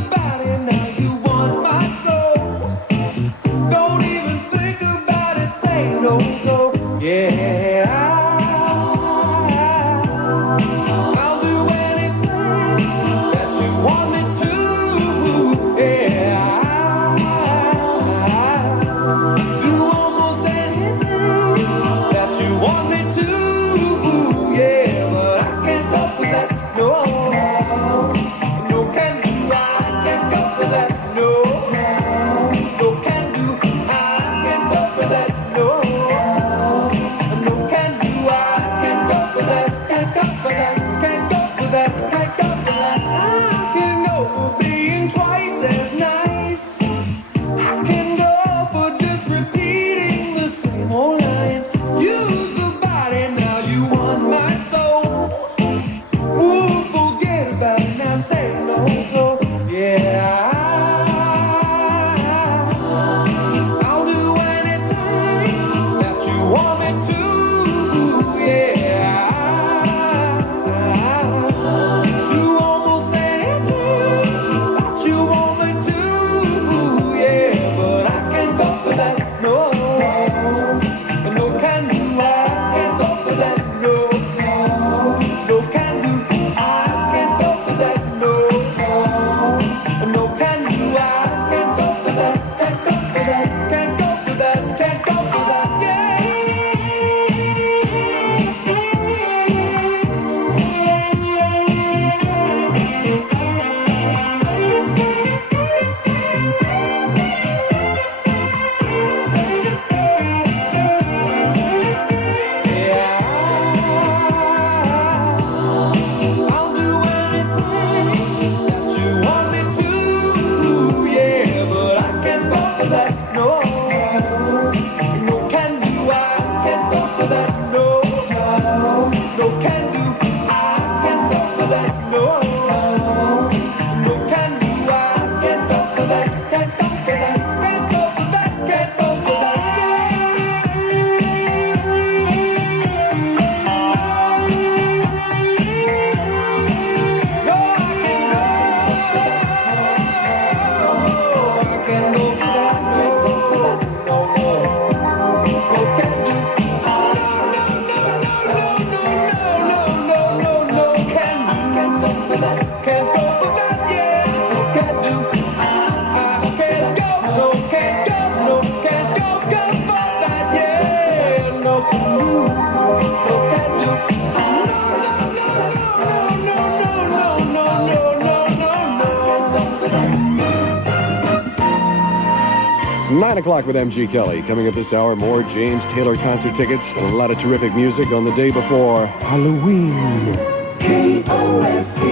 9 o'clock with M.G. Kelly. Coming up this hour, more James Taylor concert tickets and a lot of terrific music on the day before Halloween. KOST,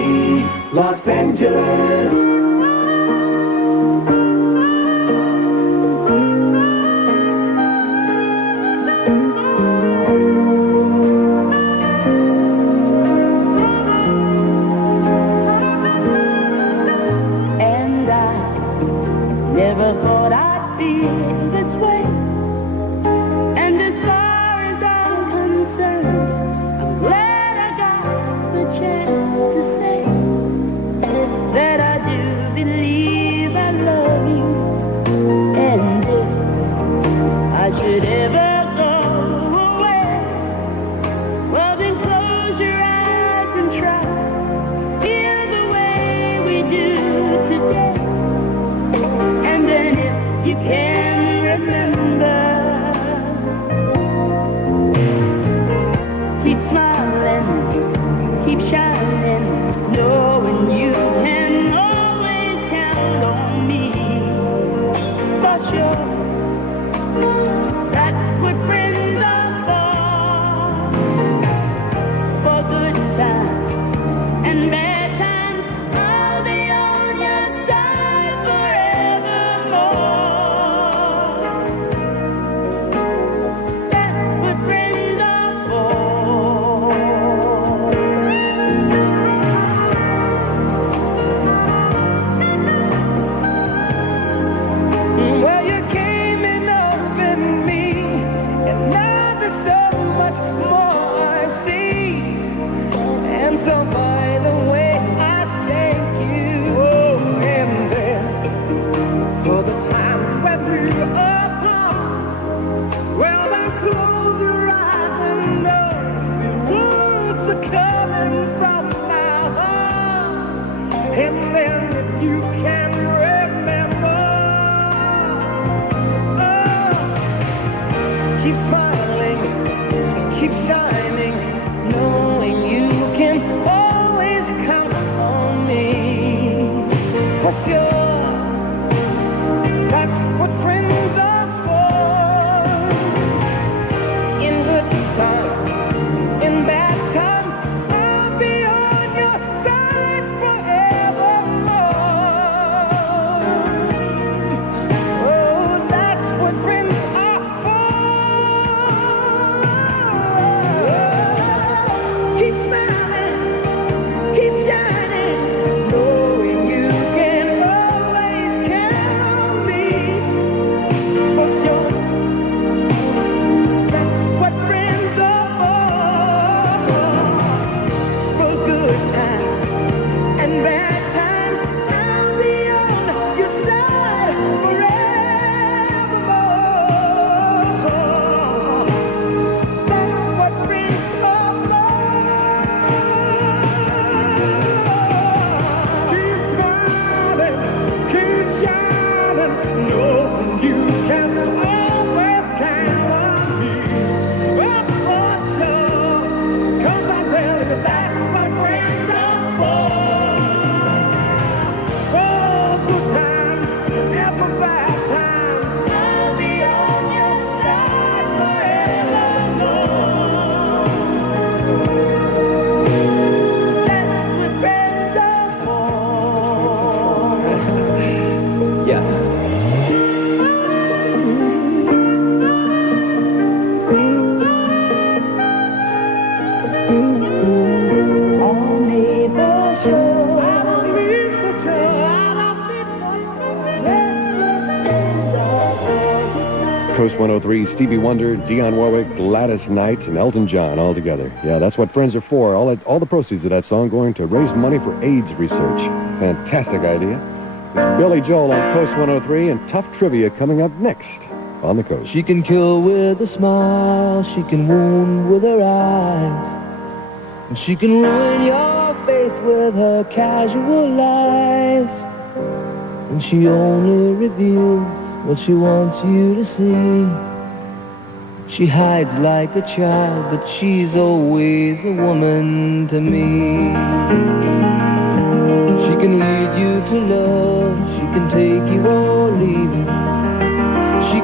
Los Angeles. And I never thought I'd feel this way. And as far as I'm concerned, I'm glad I got the chance to say that I do believe I love you. And if I should ever go away, well then close your eyes and try feel the way we do today. And then if you can remember, keep smiling, keep shining, knowing you can always count on me. For sure, that's what friends are for good times and bad times. I'll be on your side forevermore. That's what friends are for. Well, you came in up in me, and now there's so much more I see. And so by the way, I thank you. Oh, and then for the times when we were apart, well, then close your eyes and know the words are coming from my heart. And then if you can remember, keep smiling, keep shining, knowing you can always count on me. For sure, that's what friends are for. In good times, in bad times, I'll be on your side forevermore. Oh, that's what friends are for. Keep smiling, keep shining, knowing you can always count on me. For sure, that's what friends are for. For good times and bad times, I'll be on your side forevermore. That's what friends are for. Keep smiling, keep shining, knowing you can always count on me. Well, for sure, 'cause I tell you that's what friends are for. For good times, never bad times, I'll be on your side forevermore. That's what friends are for. Yeah. On Maple Shore, on Maple Shore, on Maple Shore. Coast 103, Stevie Wonder, Dionne Warwick, Gladys Knight, and Elton John all together. Yeah, that's what friends are for. All the proceeds of that song going to raise money for AIDS research. Fantastic idea. It's Billy Joel on Coast 103, and tough trivia coming up next on the Coast. She can kill with a smile, she can wound with her eyes, and she can ruin your faith with her casual lies. And she only reveals what she wants you to see. She hides like a child, but she's always a woman to me. She can lead you to love, she can take you or leave you.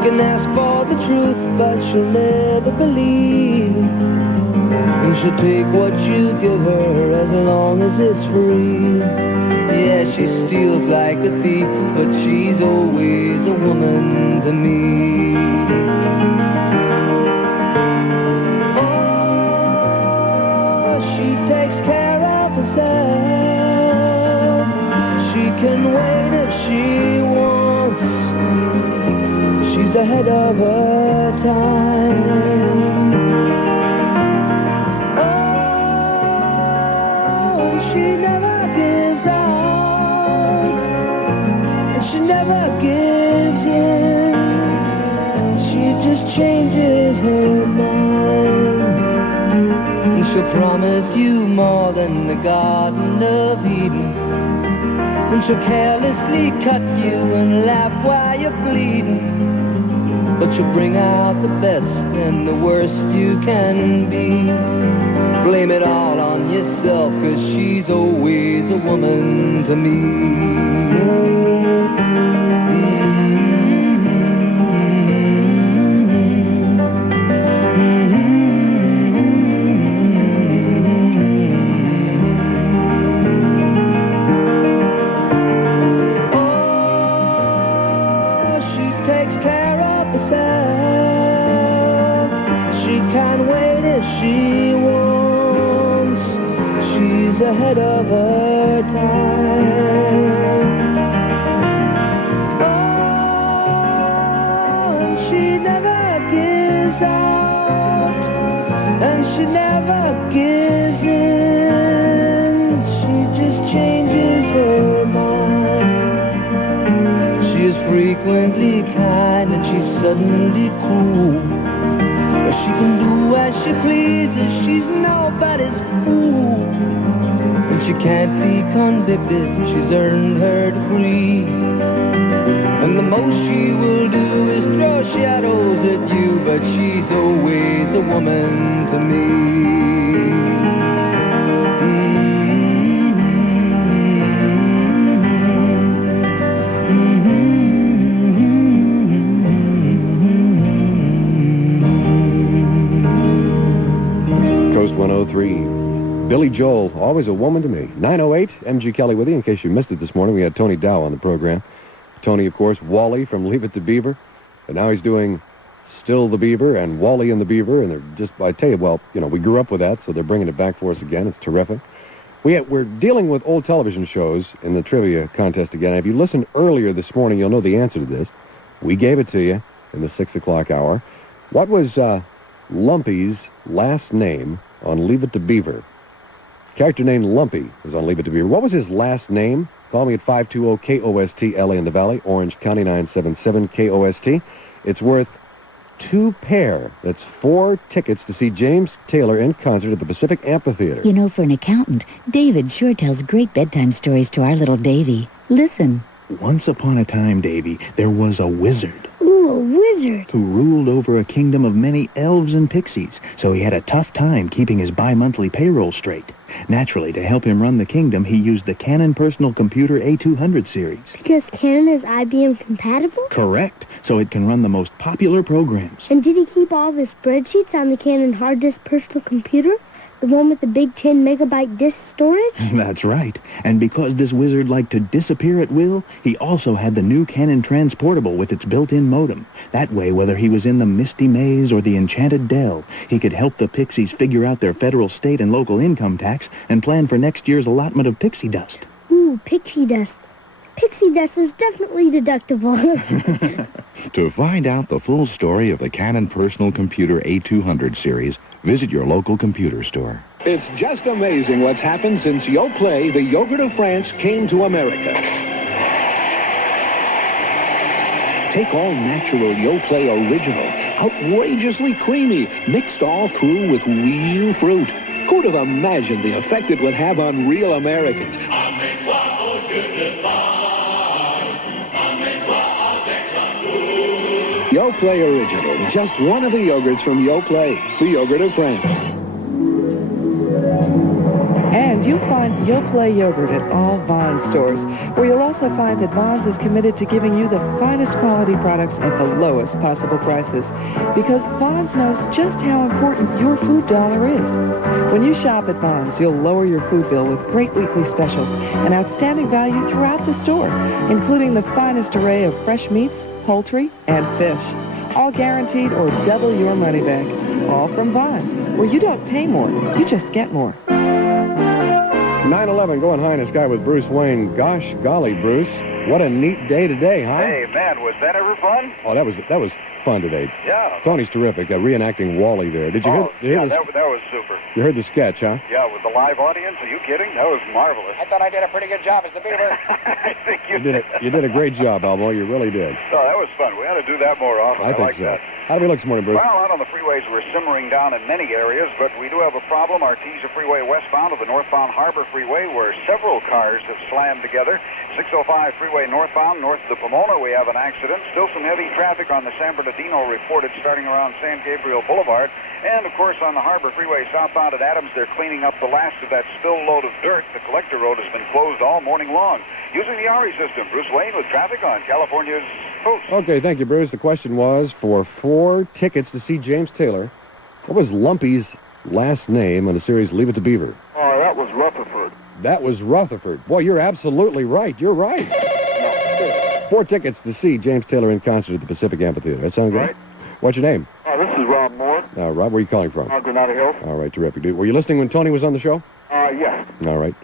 can ask for the truth, but she'll never believe. And she'll take what you give her as long as it's free. Yeah, she steals like a thief, but she's always a woman to me. Oh, she takes care of herself. She can wait if she wants. She's ahead of her time. Oh, and she never gives out, and she never gives in. She just changes her mind, and she'll promise you more than the Garden of Eden. And she'll carelessly cut you and laugh while you're bleeding. But she'll bring out the best and the worst you can be. Blame it all on yourself, 'cause she's always a woman to me. She wants, she's ahead of her time. Oh, and she never gives out, and she never gives in. She just changes her mind. She is frequently kind, and she's suddenly cruel. She can do as she pleases, she's nobody's fool. And she can't be convicted, she's earned her degree. And the most she will do is throw shadows at you, but she's always a woman to me. KOST 103. Billy Joel, always a woman to me. 9:08, MG Kelly with you. In case you missed it this morning, we had Tony Dow on the program. Tony, of course, Wally from Leave It to Beaver. And now he's doing Still the Beaver and Wally and the Beaver. And they're just, I tell you, well, you know, we grew up with that, so they're bringing it back for us again. It's terrific. We're dealing with old television shows in the trivia contest again. If you listened earlier this morning, you'll know the answer to this. We gave it to you in the 6 o'clock hour. What was Lumpy's last name on Leave It to Beaver? Character named Lumpy was on Leave It to Beaver. What was his last name? Call me at 520-KOST, LA in the Valley, Orange County 977-KOST. It's worth 2 pair. That's 4 tickets to see James Taylor in concert at the Pacific Amphitheater. You know, for an accountant, David sure tells great bedtime stories to our little Davy. Listen. Once upon a time, Davy, there was a wizard. Ooh, a wizard. Who ruled over a kingdom of many elves and pixies, so he had a tough time keeping his bi-monthly payroll straight. Naturally, to help him run the kingdom, he used the Canon Personal Computer A200 series. Because Canon is IBM compatible? Correct, so it can run the most popular programs. And did he keep all of his spreadsheets on the Canon hard disk personal computer? The one with the big 10-megabyte disk storage? That's right. And because this wizard liked to disappear at will, he also had the new Canon Transportable with its built-in modem. That way, whether he was in the Misty Maze or the Enchanted Dell, he could help the pixies figure out their federal, state, and local income tax and plan for next year's allotment of pixie dust. Ooh, pixie dust. Pixie dust is definitely deductible. To find out the full story of the Canon Personal Computer A200 series, visit your local computer store. It's just amazing what's happened since Yoplait, the yogurt of France, came to America. Take all natural Yoplait Original, outrageously creamy, mixed all through with real fruit. Who'd have imagined the effect it would have on real Americans? Yoplait Original, just one of the yogurts from Yoplait, the yogurt of France. And And you'll find Yo Play yogurt at all Vons stores, where you'll also find that Vons is committed to giving you the finest quality products at the lowest possible prices. Because Vons knows just how important your food dollar is. When you shop at Vons, you'll lower your food bill with great weekly specials and outstanding value throughout the store, including the finest array of fresh meats, poultry, and fish. All guaranteed or double your money back. All from Vons, where you don't pay more, you just get more. 9/11 going high in the sky with Bruce Wayne. Gosh golly, Bruce. What a neat day today, huh? Hey, man, was that ever fun? Oh, that was fun today. Yeah. Tony's terrific. Reenacting Wally there. Did you hear that was super. You heard the sketch, huh? Yeah, with the live audience. Are you kidding? That was marvelous. I thought I did a pretty good job as the Beaver. I think You did a great job, Elmo. You really did. Oh, that was fun. We ought to do that more often. I think like so. that. How do we look this morning, Bruce? Well, out on the freeways, we're simmering down in many areas, but we do have a problem. Artesia Freeway westbound of the northbound Harbor Freeway, where several cars have slammed together. 605 Freeway northbound, north of the Pomona, we have an accident. Still some heavy traffic on the San Bernardino reported starting around San Gabriel Boulevard. And, of course, on the Harbor Freeway southbound at Adams, they're cleaning up the last of that spill load of dirt. The collector road has been closed all morning long. Using the RE system, Bruce Wayne with traffic on California's coast. Okay, thank you, Bruce. The question was for 4 tickets to see James Taylor. What was Lumpy's last name on the series Leave It to Beaver? Oh, that was Rutherford. That was Rutherford. Boy, you're absolutely right. You're right. 4 tickets to see James Taylor in concert at the Pacific Amphitheater. That sound good? Right. What's your name? This is Rob Moore. Rob, where are you calling from? Granada Hills. All right, terrific, dude. Were you listening when Tony was on the show? Yes. All right.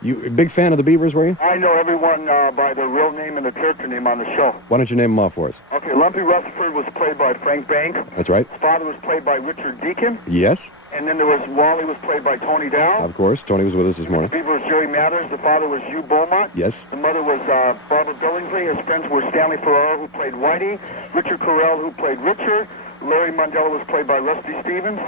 You a big fan of the Beavers, were you? I know everyone by their real name and the character name on the show. Why don't you name them off for us? Okay, Lumpy Rutherford was played by Frank Bank. That's right. His father was played by Richard Deacon. Yes. And then there was Wally was played by Tony Dow. Of course. Tony was with us this morning. The Beaver was Jerry Mathers. The father was Hugh Beaumont. Yes. The mother was Barbara Billingsley. His friends were Stanley Ferraro, who played Whitey, Richard Correll, who played Richard. Larry Mandela was played by Rusty Stevens.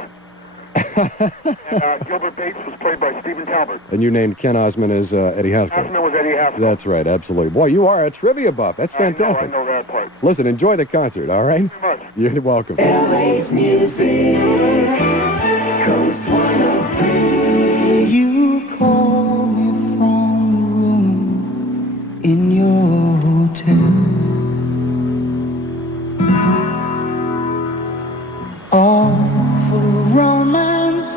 And Gilbert Bates was played by Stephen Talbot. And you named Ken Osmond as Eddie Haskell. Osmond was Eddie Haskell. That's right, absolutely. Boy, you are a trivia buff. That's fantastic. I know that part. Listen, enjoy the concert, all right? Thank you much. You're welcome. LA's music, Coast 103. You call me from the room in your hotel. All for romance,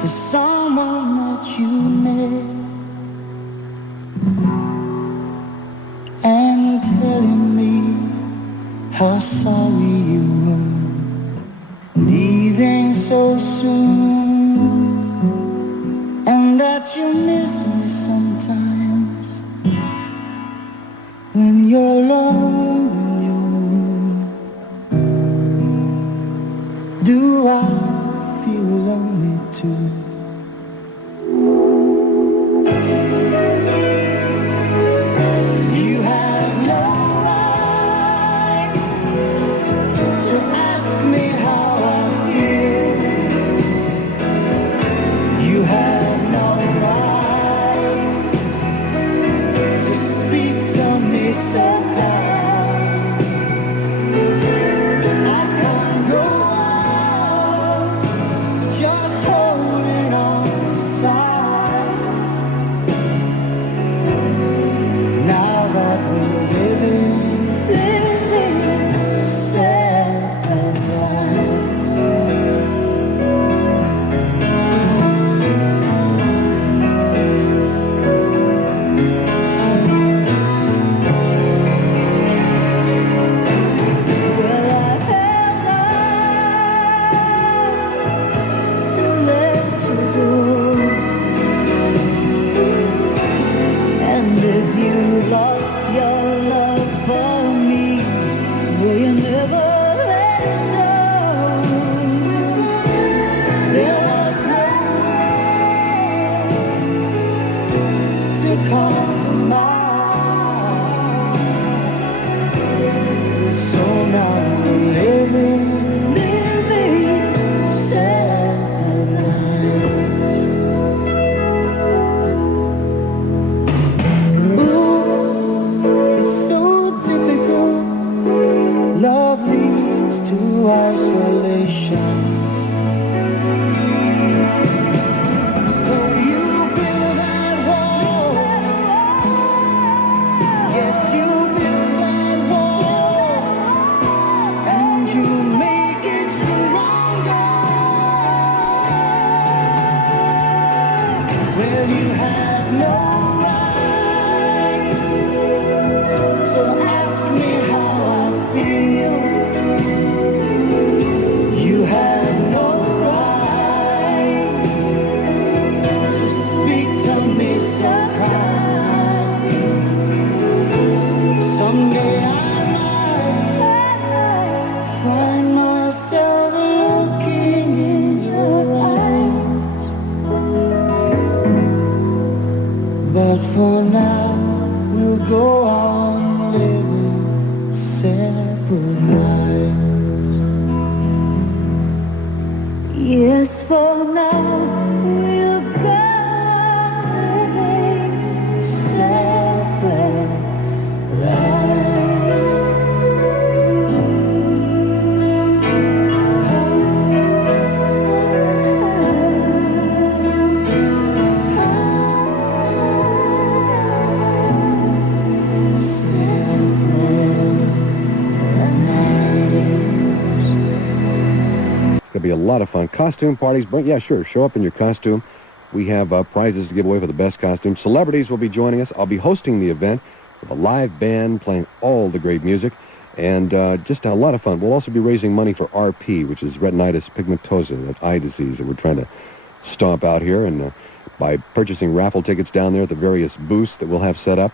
for someone that you met, and telling me how sorry you were leaving so soon, and that you miss me sometimes when you're alone in your room. Do I feel lonely too? You have no right to ask me how I feel. You have no right when you have no right. So ask me how I feel. You have no right to speak to me so kind. Someday I might find myself looking in your eyes. But for now, we'll go on living separate lives. Yes, for now, we'll go on living separate It's going to be a lot of fun. Costume parties. Yeah, sure. Show up in your costume. We have prizes to give away for the best costume. Celebrities will be joining us. I'll be hosting the event with a live band playing all the great music. And just a lot of fun. We'll also be raising money for RP, which is retinitis pigmentosa, that eye disease that we're trying to stomp out here. And by purchasing raffle tickets down there at the various booths that we'll have set up,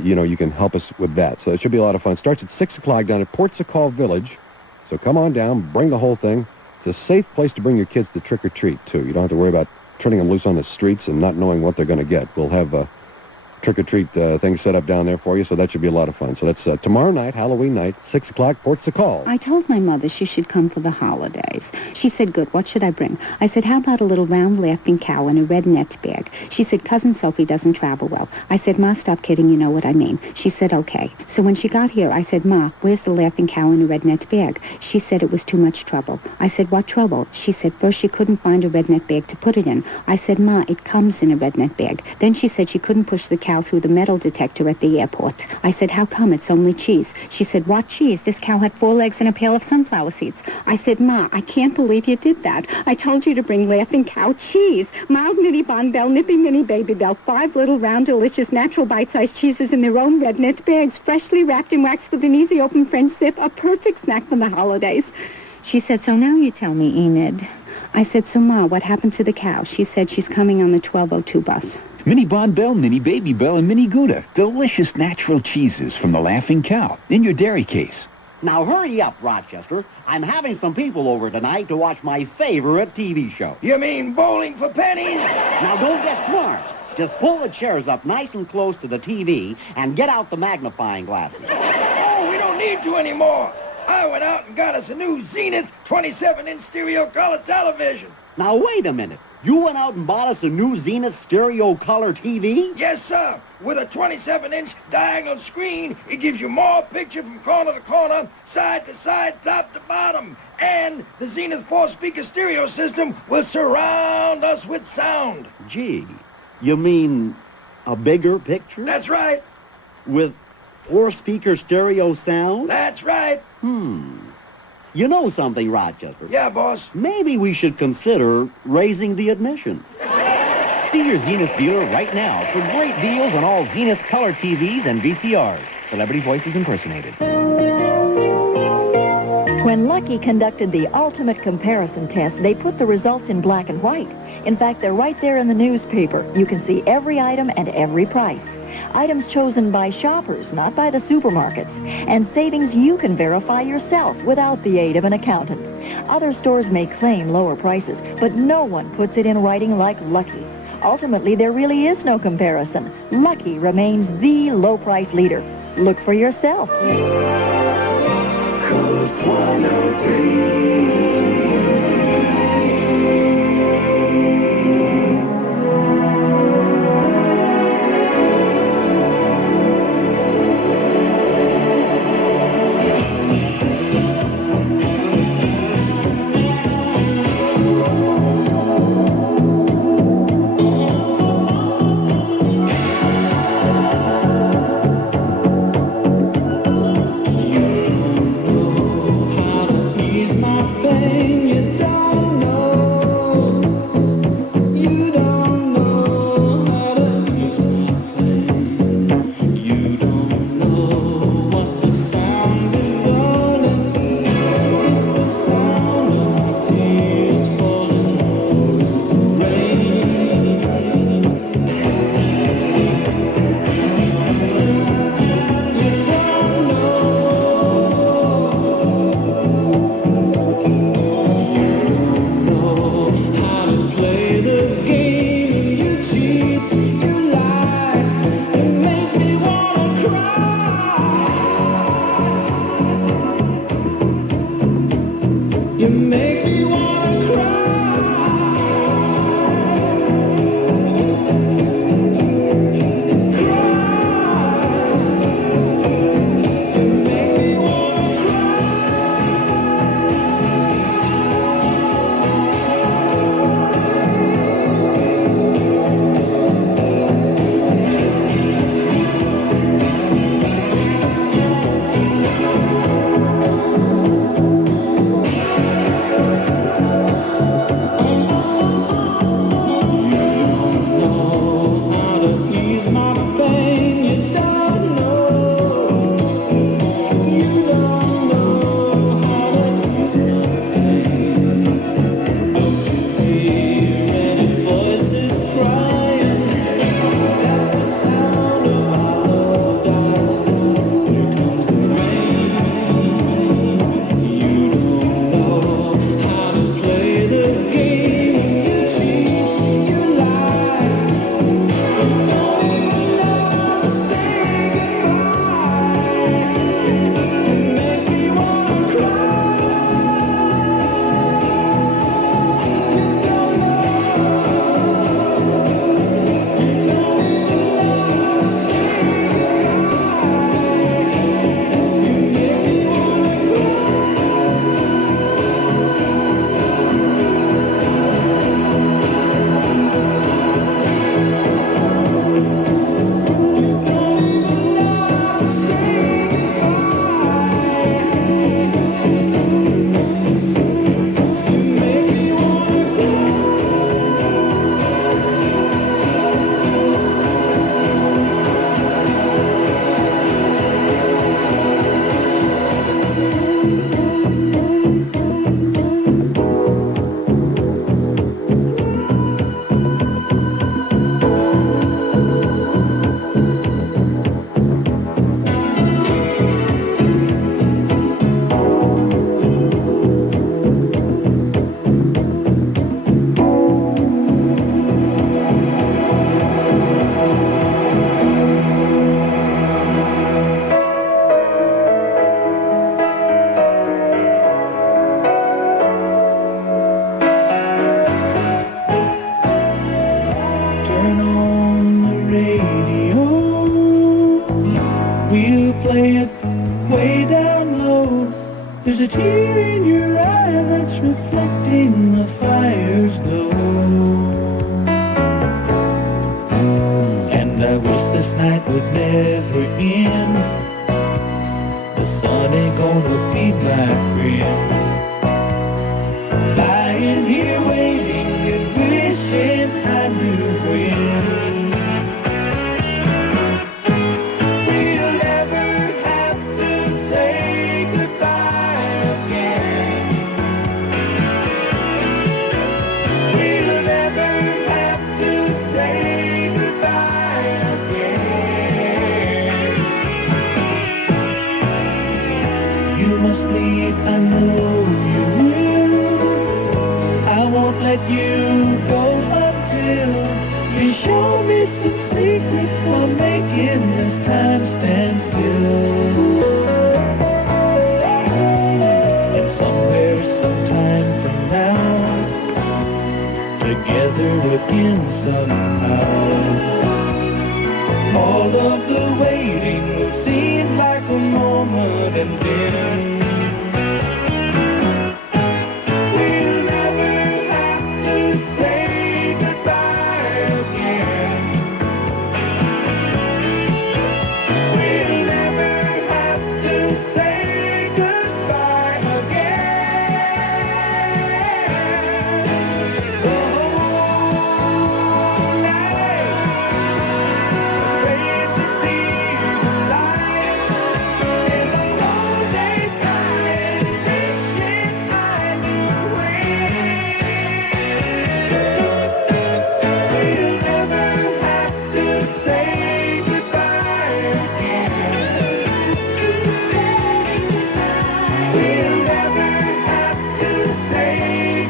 you can help us with that. So it should be a lot of fun. Starts at 6 o'clock down at Port Sakal Village. So come on down, bring the whole thing. It's a safe place to bring your kids to trick-or-treat, too. You don't have to worry about turning them loose on the streets and not knowing what they're going to get. We'll have trick-or-treat things set up down there for you, so that should be a lot of fun. So that's tomorrow night, Halloween night, 6 o'clock, Port Sakal. I told my mother she should come for the holidays. She said, good, what should I bring? I said, how about a little round laughing cow in a red net bag? She said, Cousin Sophie doesn't travel well. I said, Ma, stop kidding, you know what I mean. She said, okay. So when she got here, I said, Ma, where's the laughing cow in a red net bag? She said it was too much trouble. I said, what trouble? She said, first she couldn't find a red net bag to put it in. I said, Ma, it comes in a red net bag. Then she said she couldn't push the cow through the metal detector at the airport. I said, how come? It's only cheese. She said, what cheese? This cow had 4 legs and a pail of sunflower seeds. I said, Ma, I can't believe you did that. I told you to bring laughing cow cheese. Mild mini Bon Bell, nippy mini Baby Bell, 5 little round delicious natural bite-sized cheeses in their own red net bags, freshly wrapped in wax with an easy open French zip, a perfect snack for the holidays. She said, so now you tell me, Enid. I said, so Ma, what happened to the cow? She said she's coming on the 1202 bus. Mini Bon Bell, Mini Baby Bell, and Mini Gouda. Delicious natural cheeses from the Laughing Cow in your dairy case. Now hurry up, Rochester. I'm having some people over tonight to watch my favorite TV show. You mean bowling for pennies? Now don't get smart. Just pull the chairs up nice and close to the TV and get out the magnifying glasses. Oh, we don't need to anymore. I went out and got us a new Zenith 27-inch stereo color television. Now wait a minute. You went out and bought us a new Zenith stereo color TV? Yes, sir. With a 27-inch diagonal screen, it gives you more picture from corner to corner, side to side, top to bottom. And the Zenith 4-speaker stereo system will surround us with sound. Gee, you mean a bigger picture? That's right. With 4-speaker stereo sound? That's right. You know something, Rochester? Yeah, boss. Maybe we should consider raising the admission. See your Zenith dealer right now for great deals on all Zenith color TVs and VCRs. Celebrity voices impersonated. When Lucky conducted the ultimate comparison test, they put the results in black and white. In fact, they're right there in the newspaper. You can see every item and every price. Items chosen by shoppers, not by the supermarkets. And savings you can verify yourself without the aid of an accountant. Other stores may claim lower prices, but no one puts it in writing like Lucky. Ultimately, there really is no comparison. Lucky remains the low-price leader. Look for yourself. KOST 103. Ease my pain. turn on the radio. We'll play it way down low. There's a tear in your eye that's reflecting the fire's glow. And I wish this night would never end. The sun ain't gonna be my friend. Lying here waiting and wishing I knew when. We'll never have to say goodbye again. We'll never have to say goodbye again. You must leave, I know you will. I won't let you go until you show me some secret for making this time stand still. And somewhere, sometime from now, together again somehow. All of the waiting will seem like a moment, and then we'll never have to say goodbye again. We'll never have to say goodbye again. Oh, night, afraid to see the light, and the whole day crying, wishing I knew when. We'll never have to say goodbye again. We'll never have to say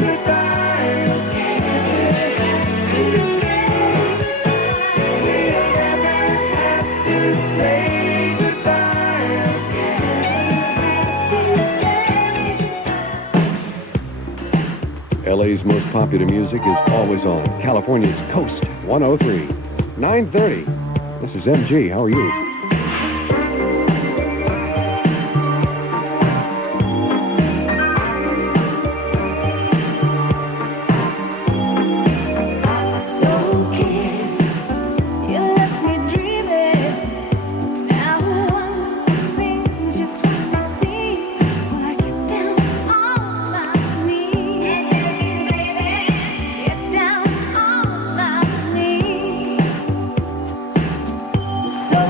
goodbye again. We'll never have to say goodbye again. LA's most popular music is always on. California's KOST 103. 9:30. This is MG. How are you? So kiss, you left me dreaming. Now one thing's just what they see. Get down on my knees, get down on my knees. So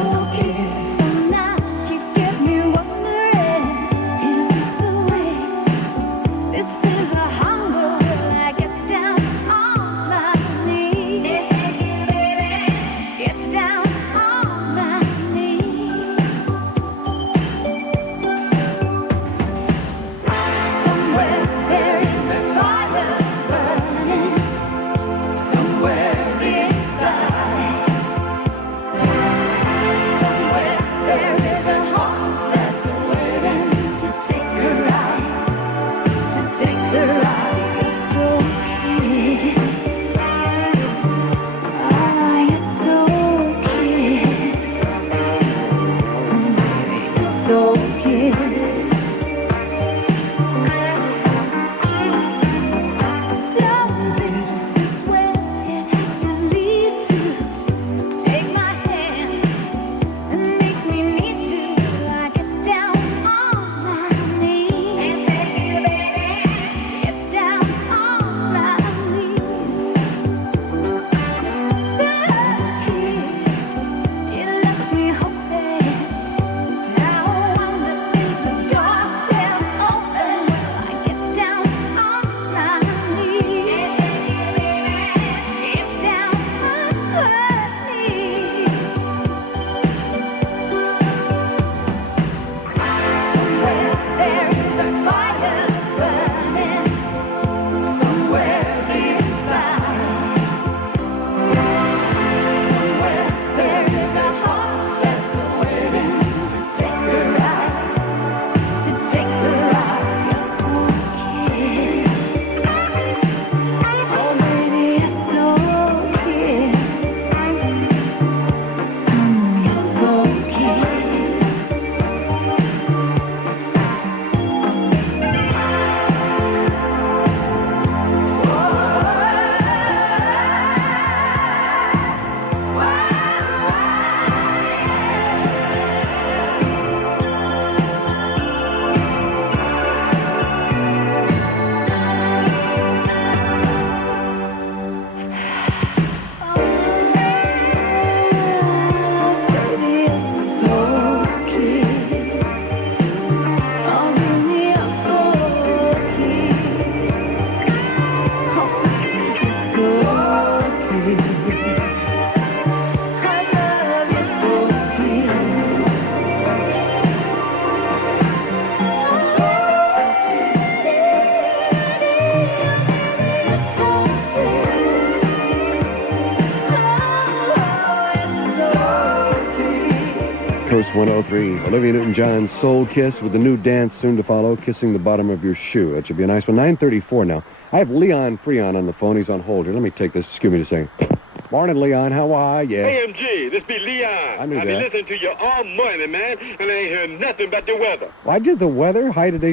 Coast 103. Olivia Newton-John's Soul Kiss with the new dance soon to follow, Kissing the Bottom of Your Shoe. That should be a nice one. 9:34 now. I have Leon Freon on the phone. He's on hold here. Let me take this. Excuse me a second. Morning, Leon. How are you? AMG, this be Leon. I knew I've been that. listening to you all morning, man, and I ain't heard nothing but the weather. Why did the weather? High today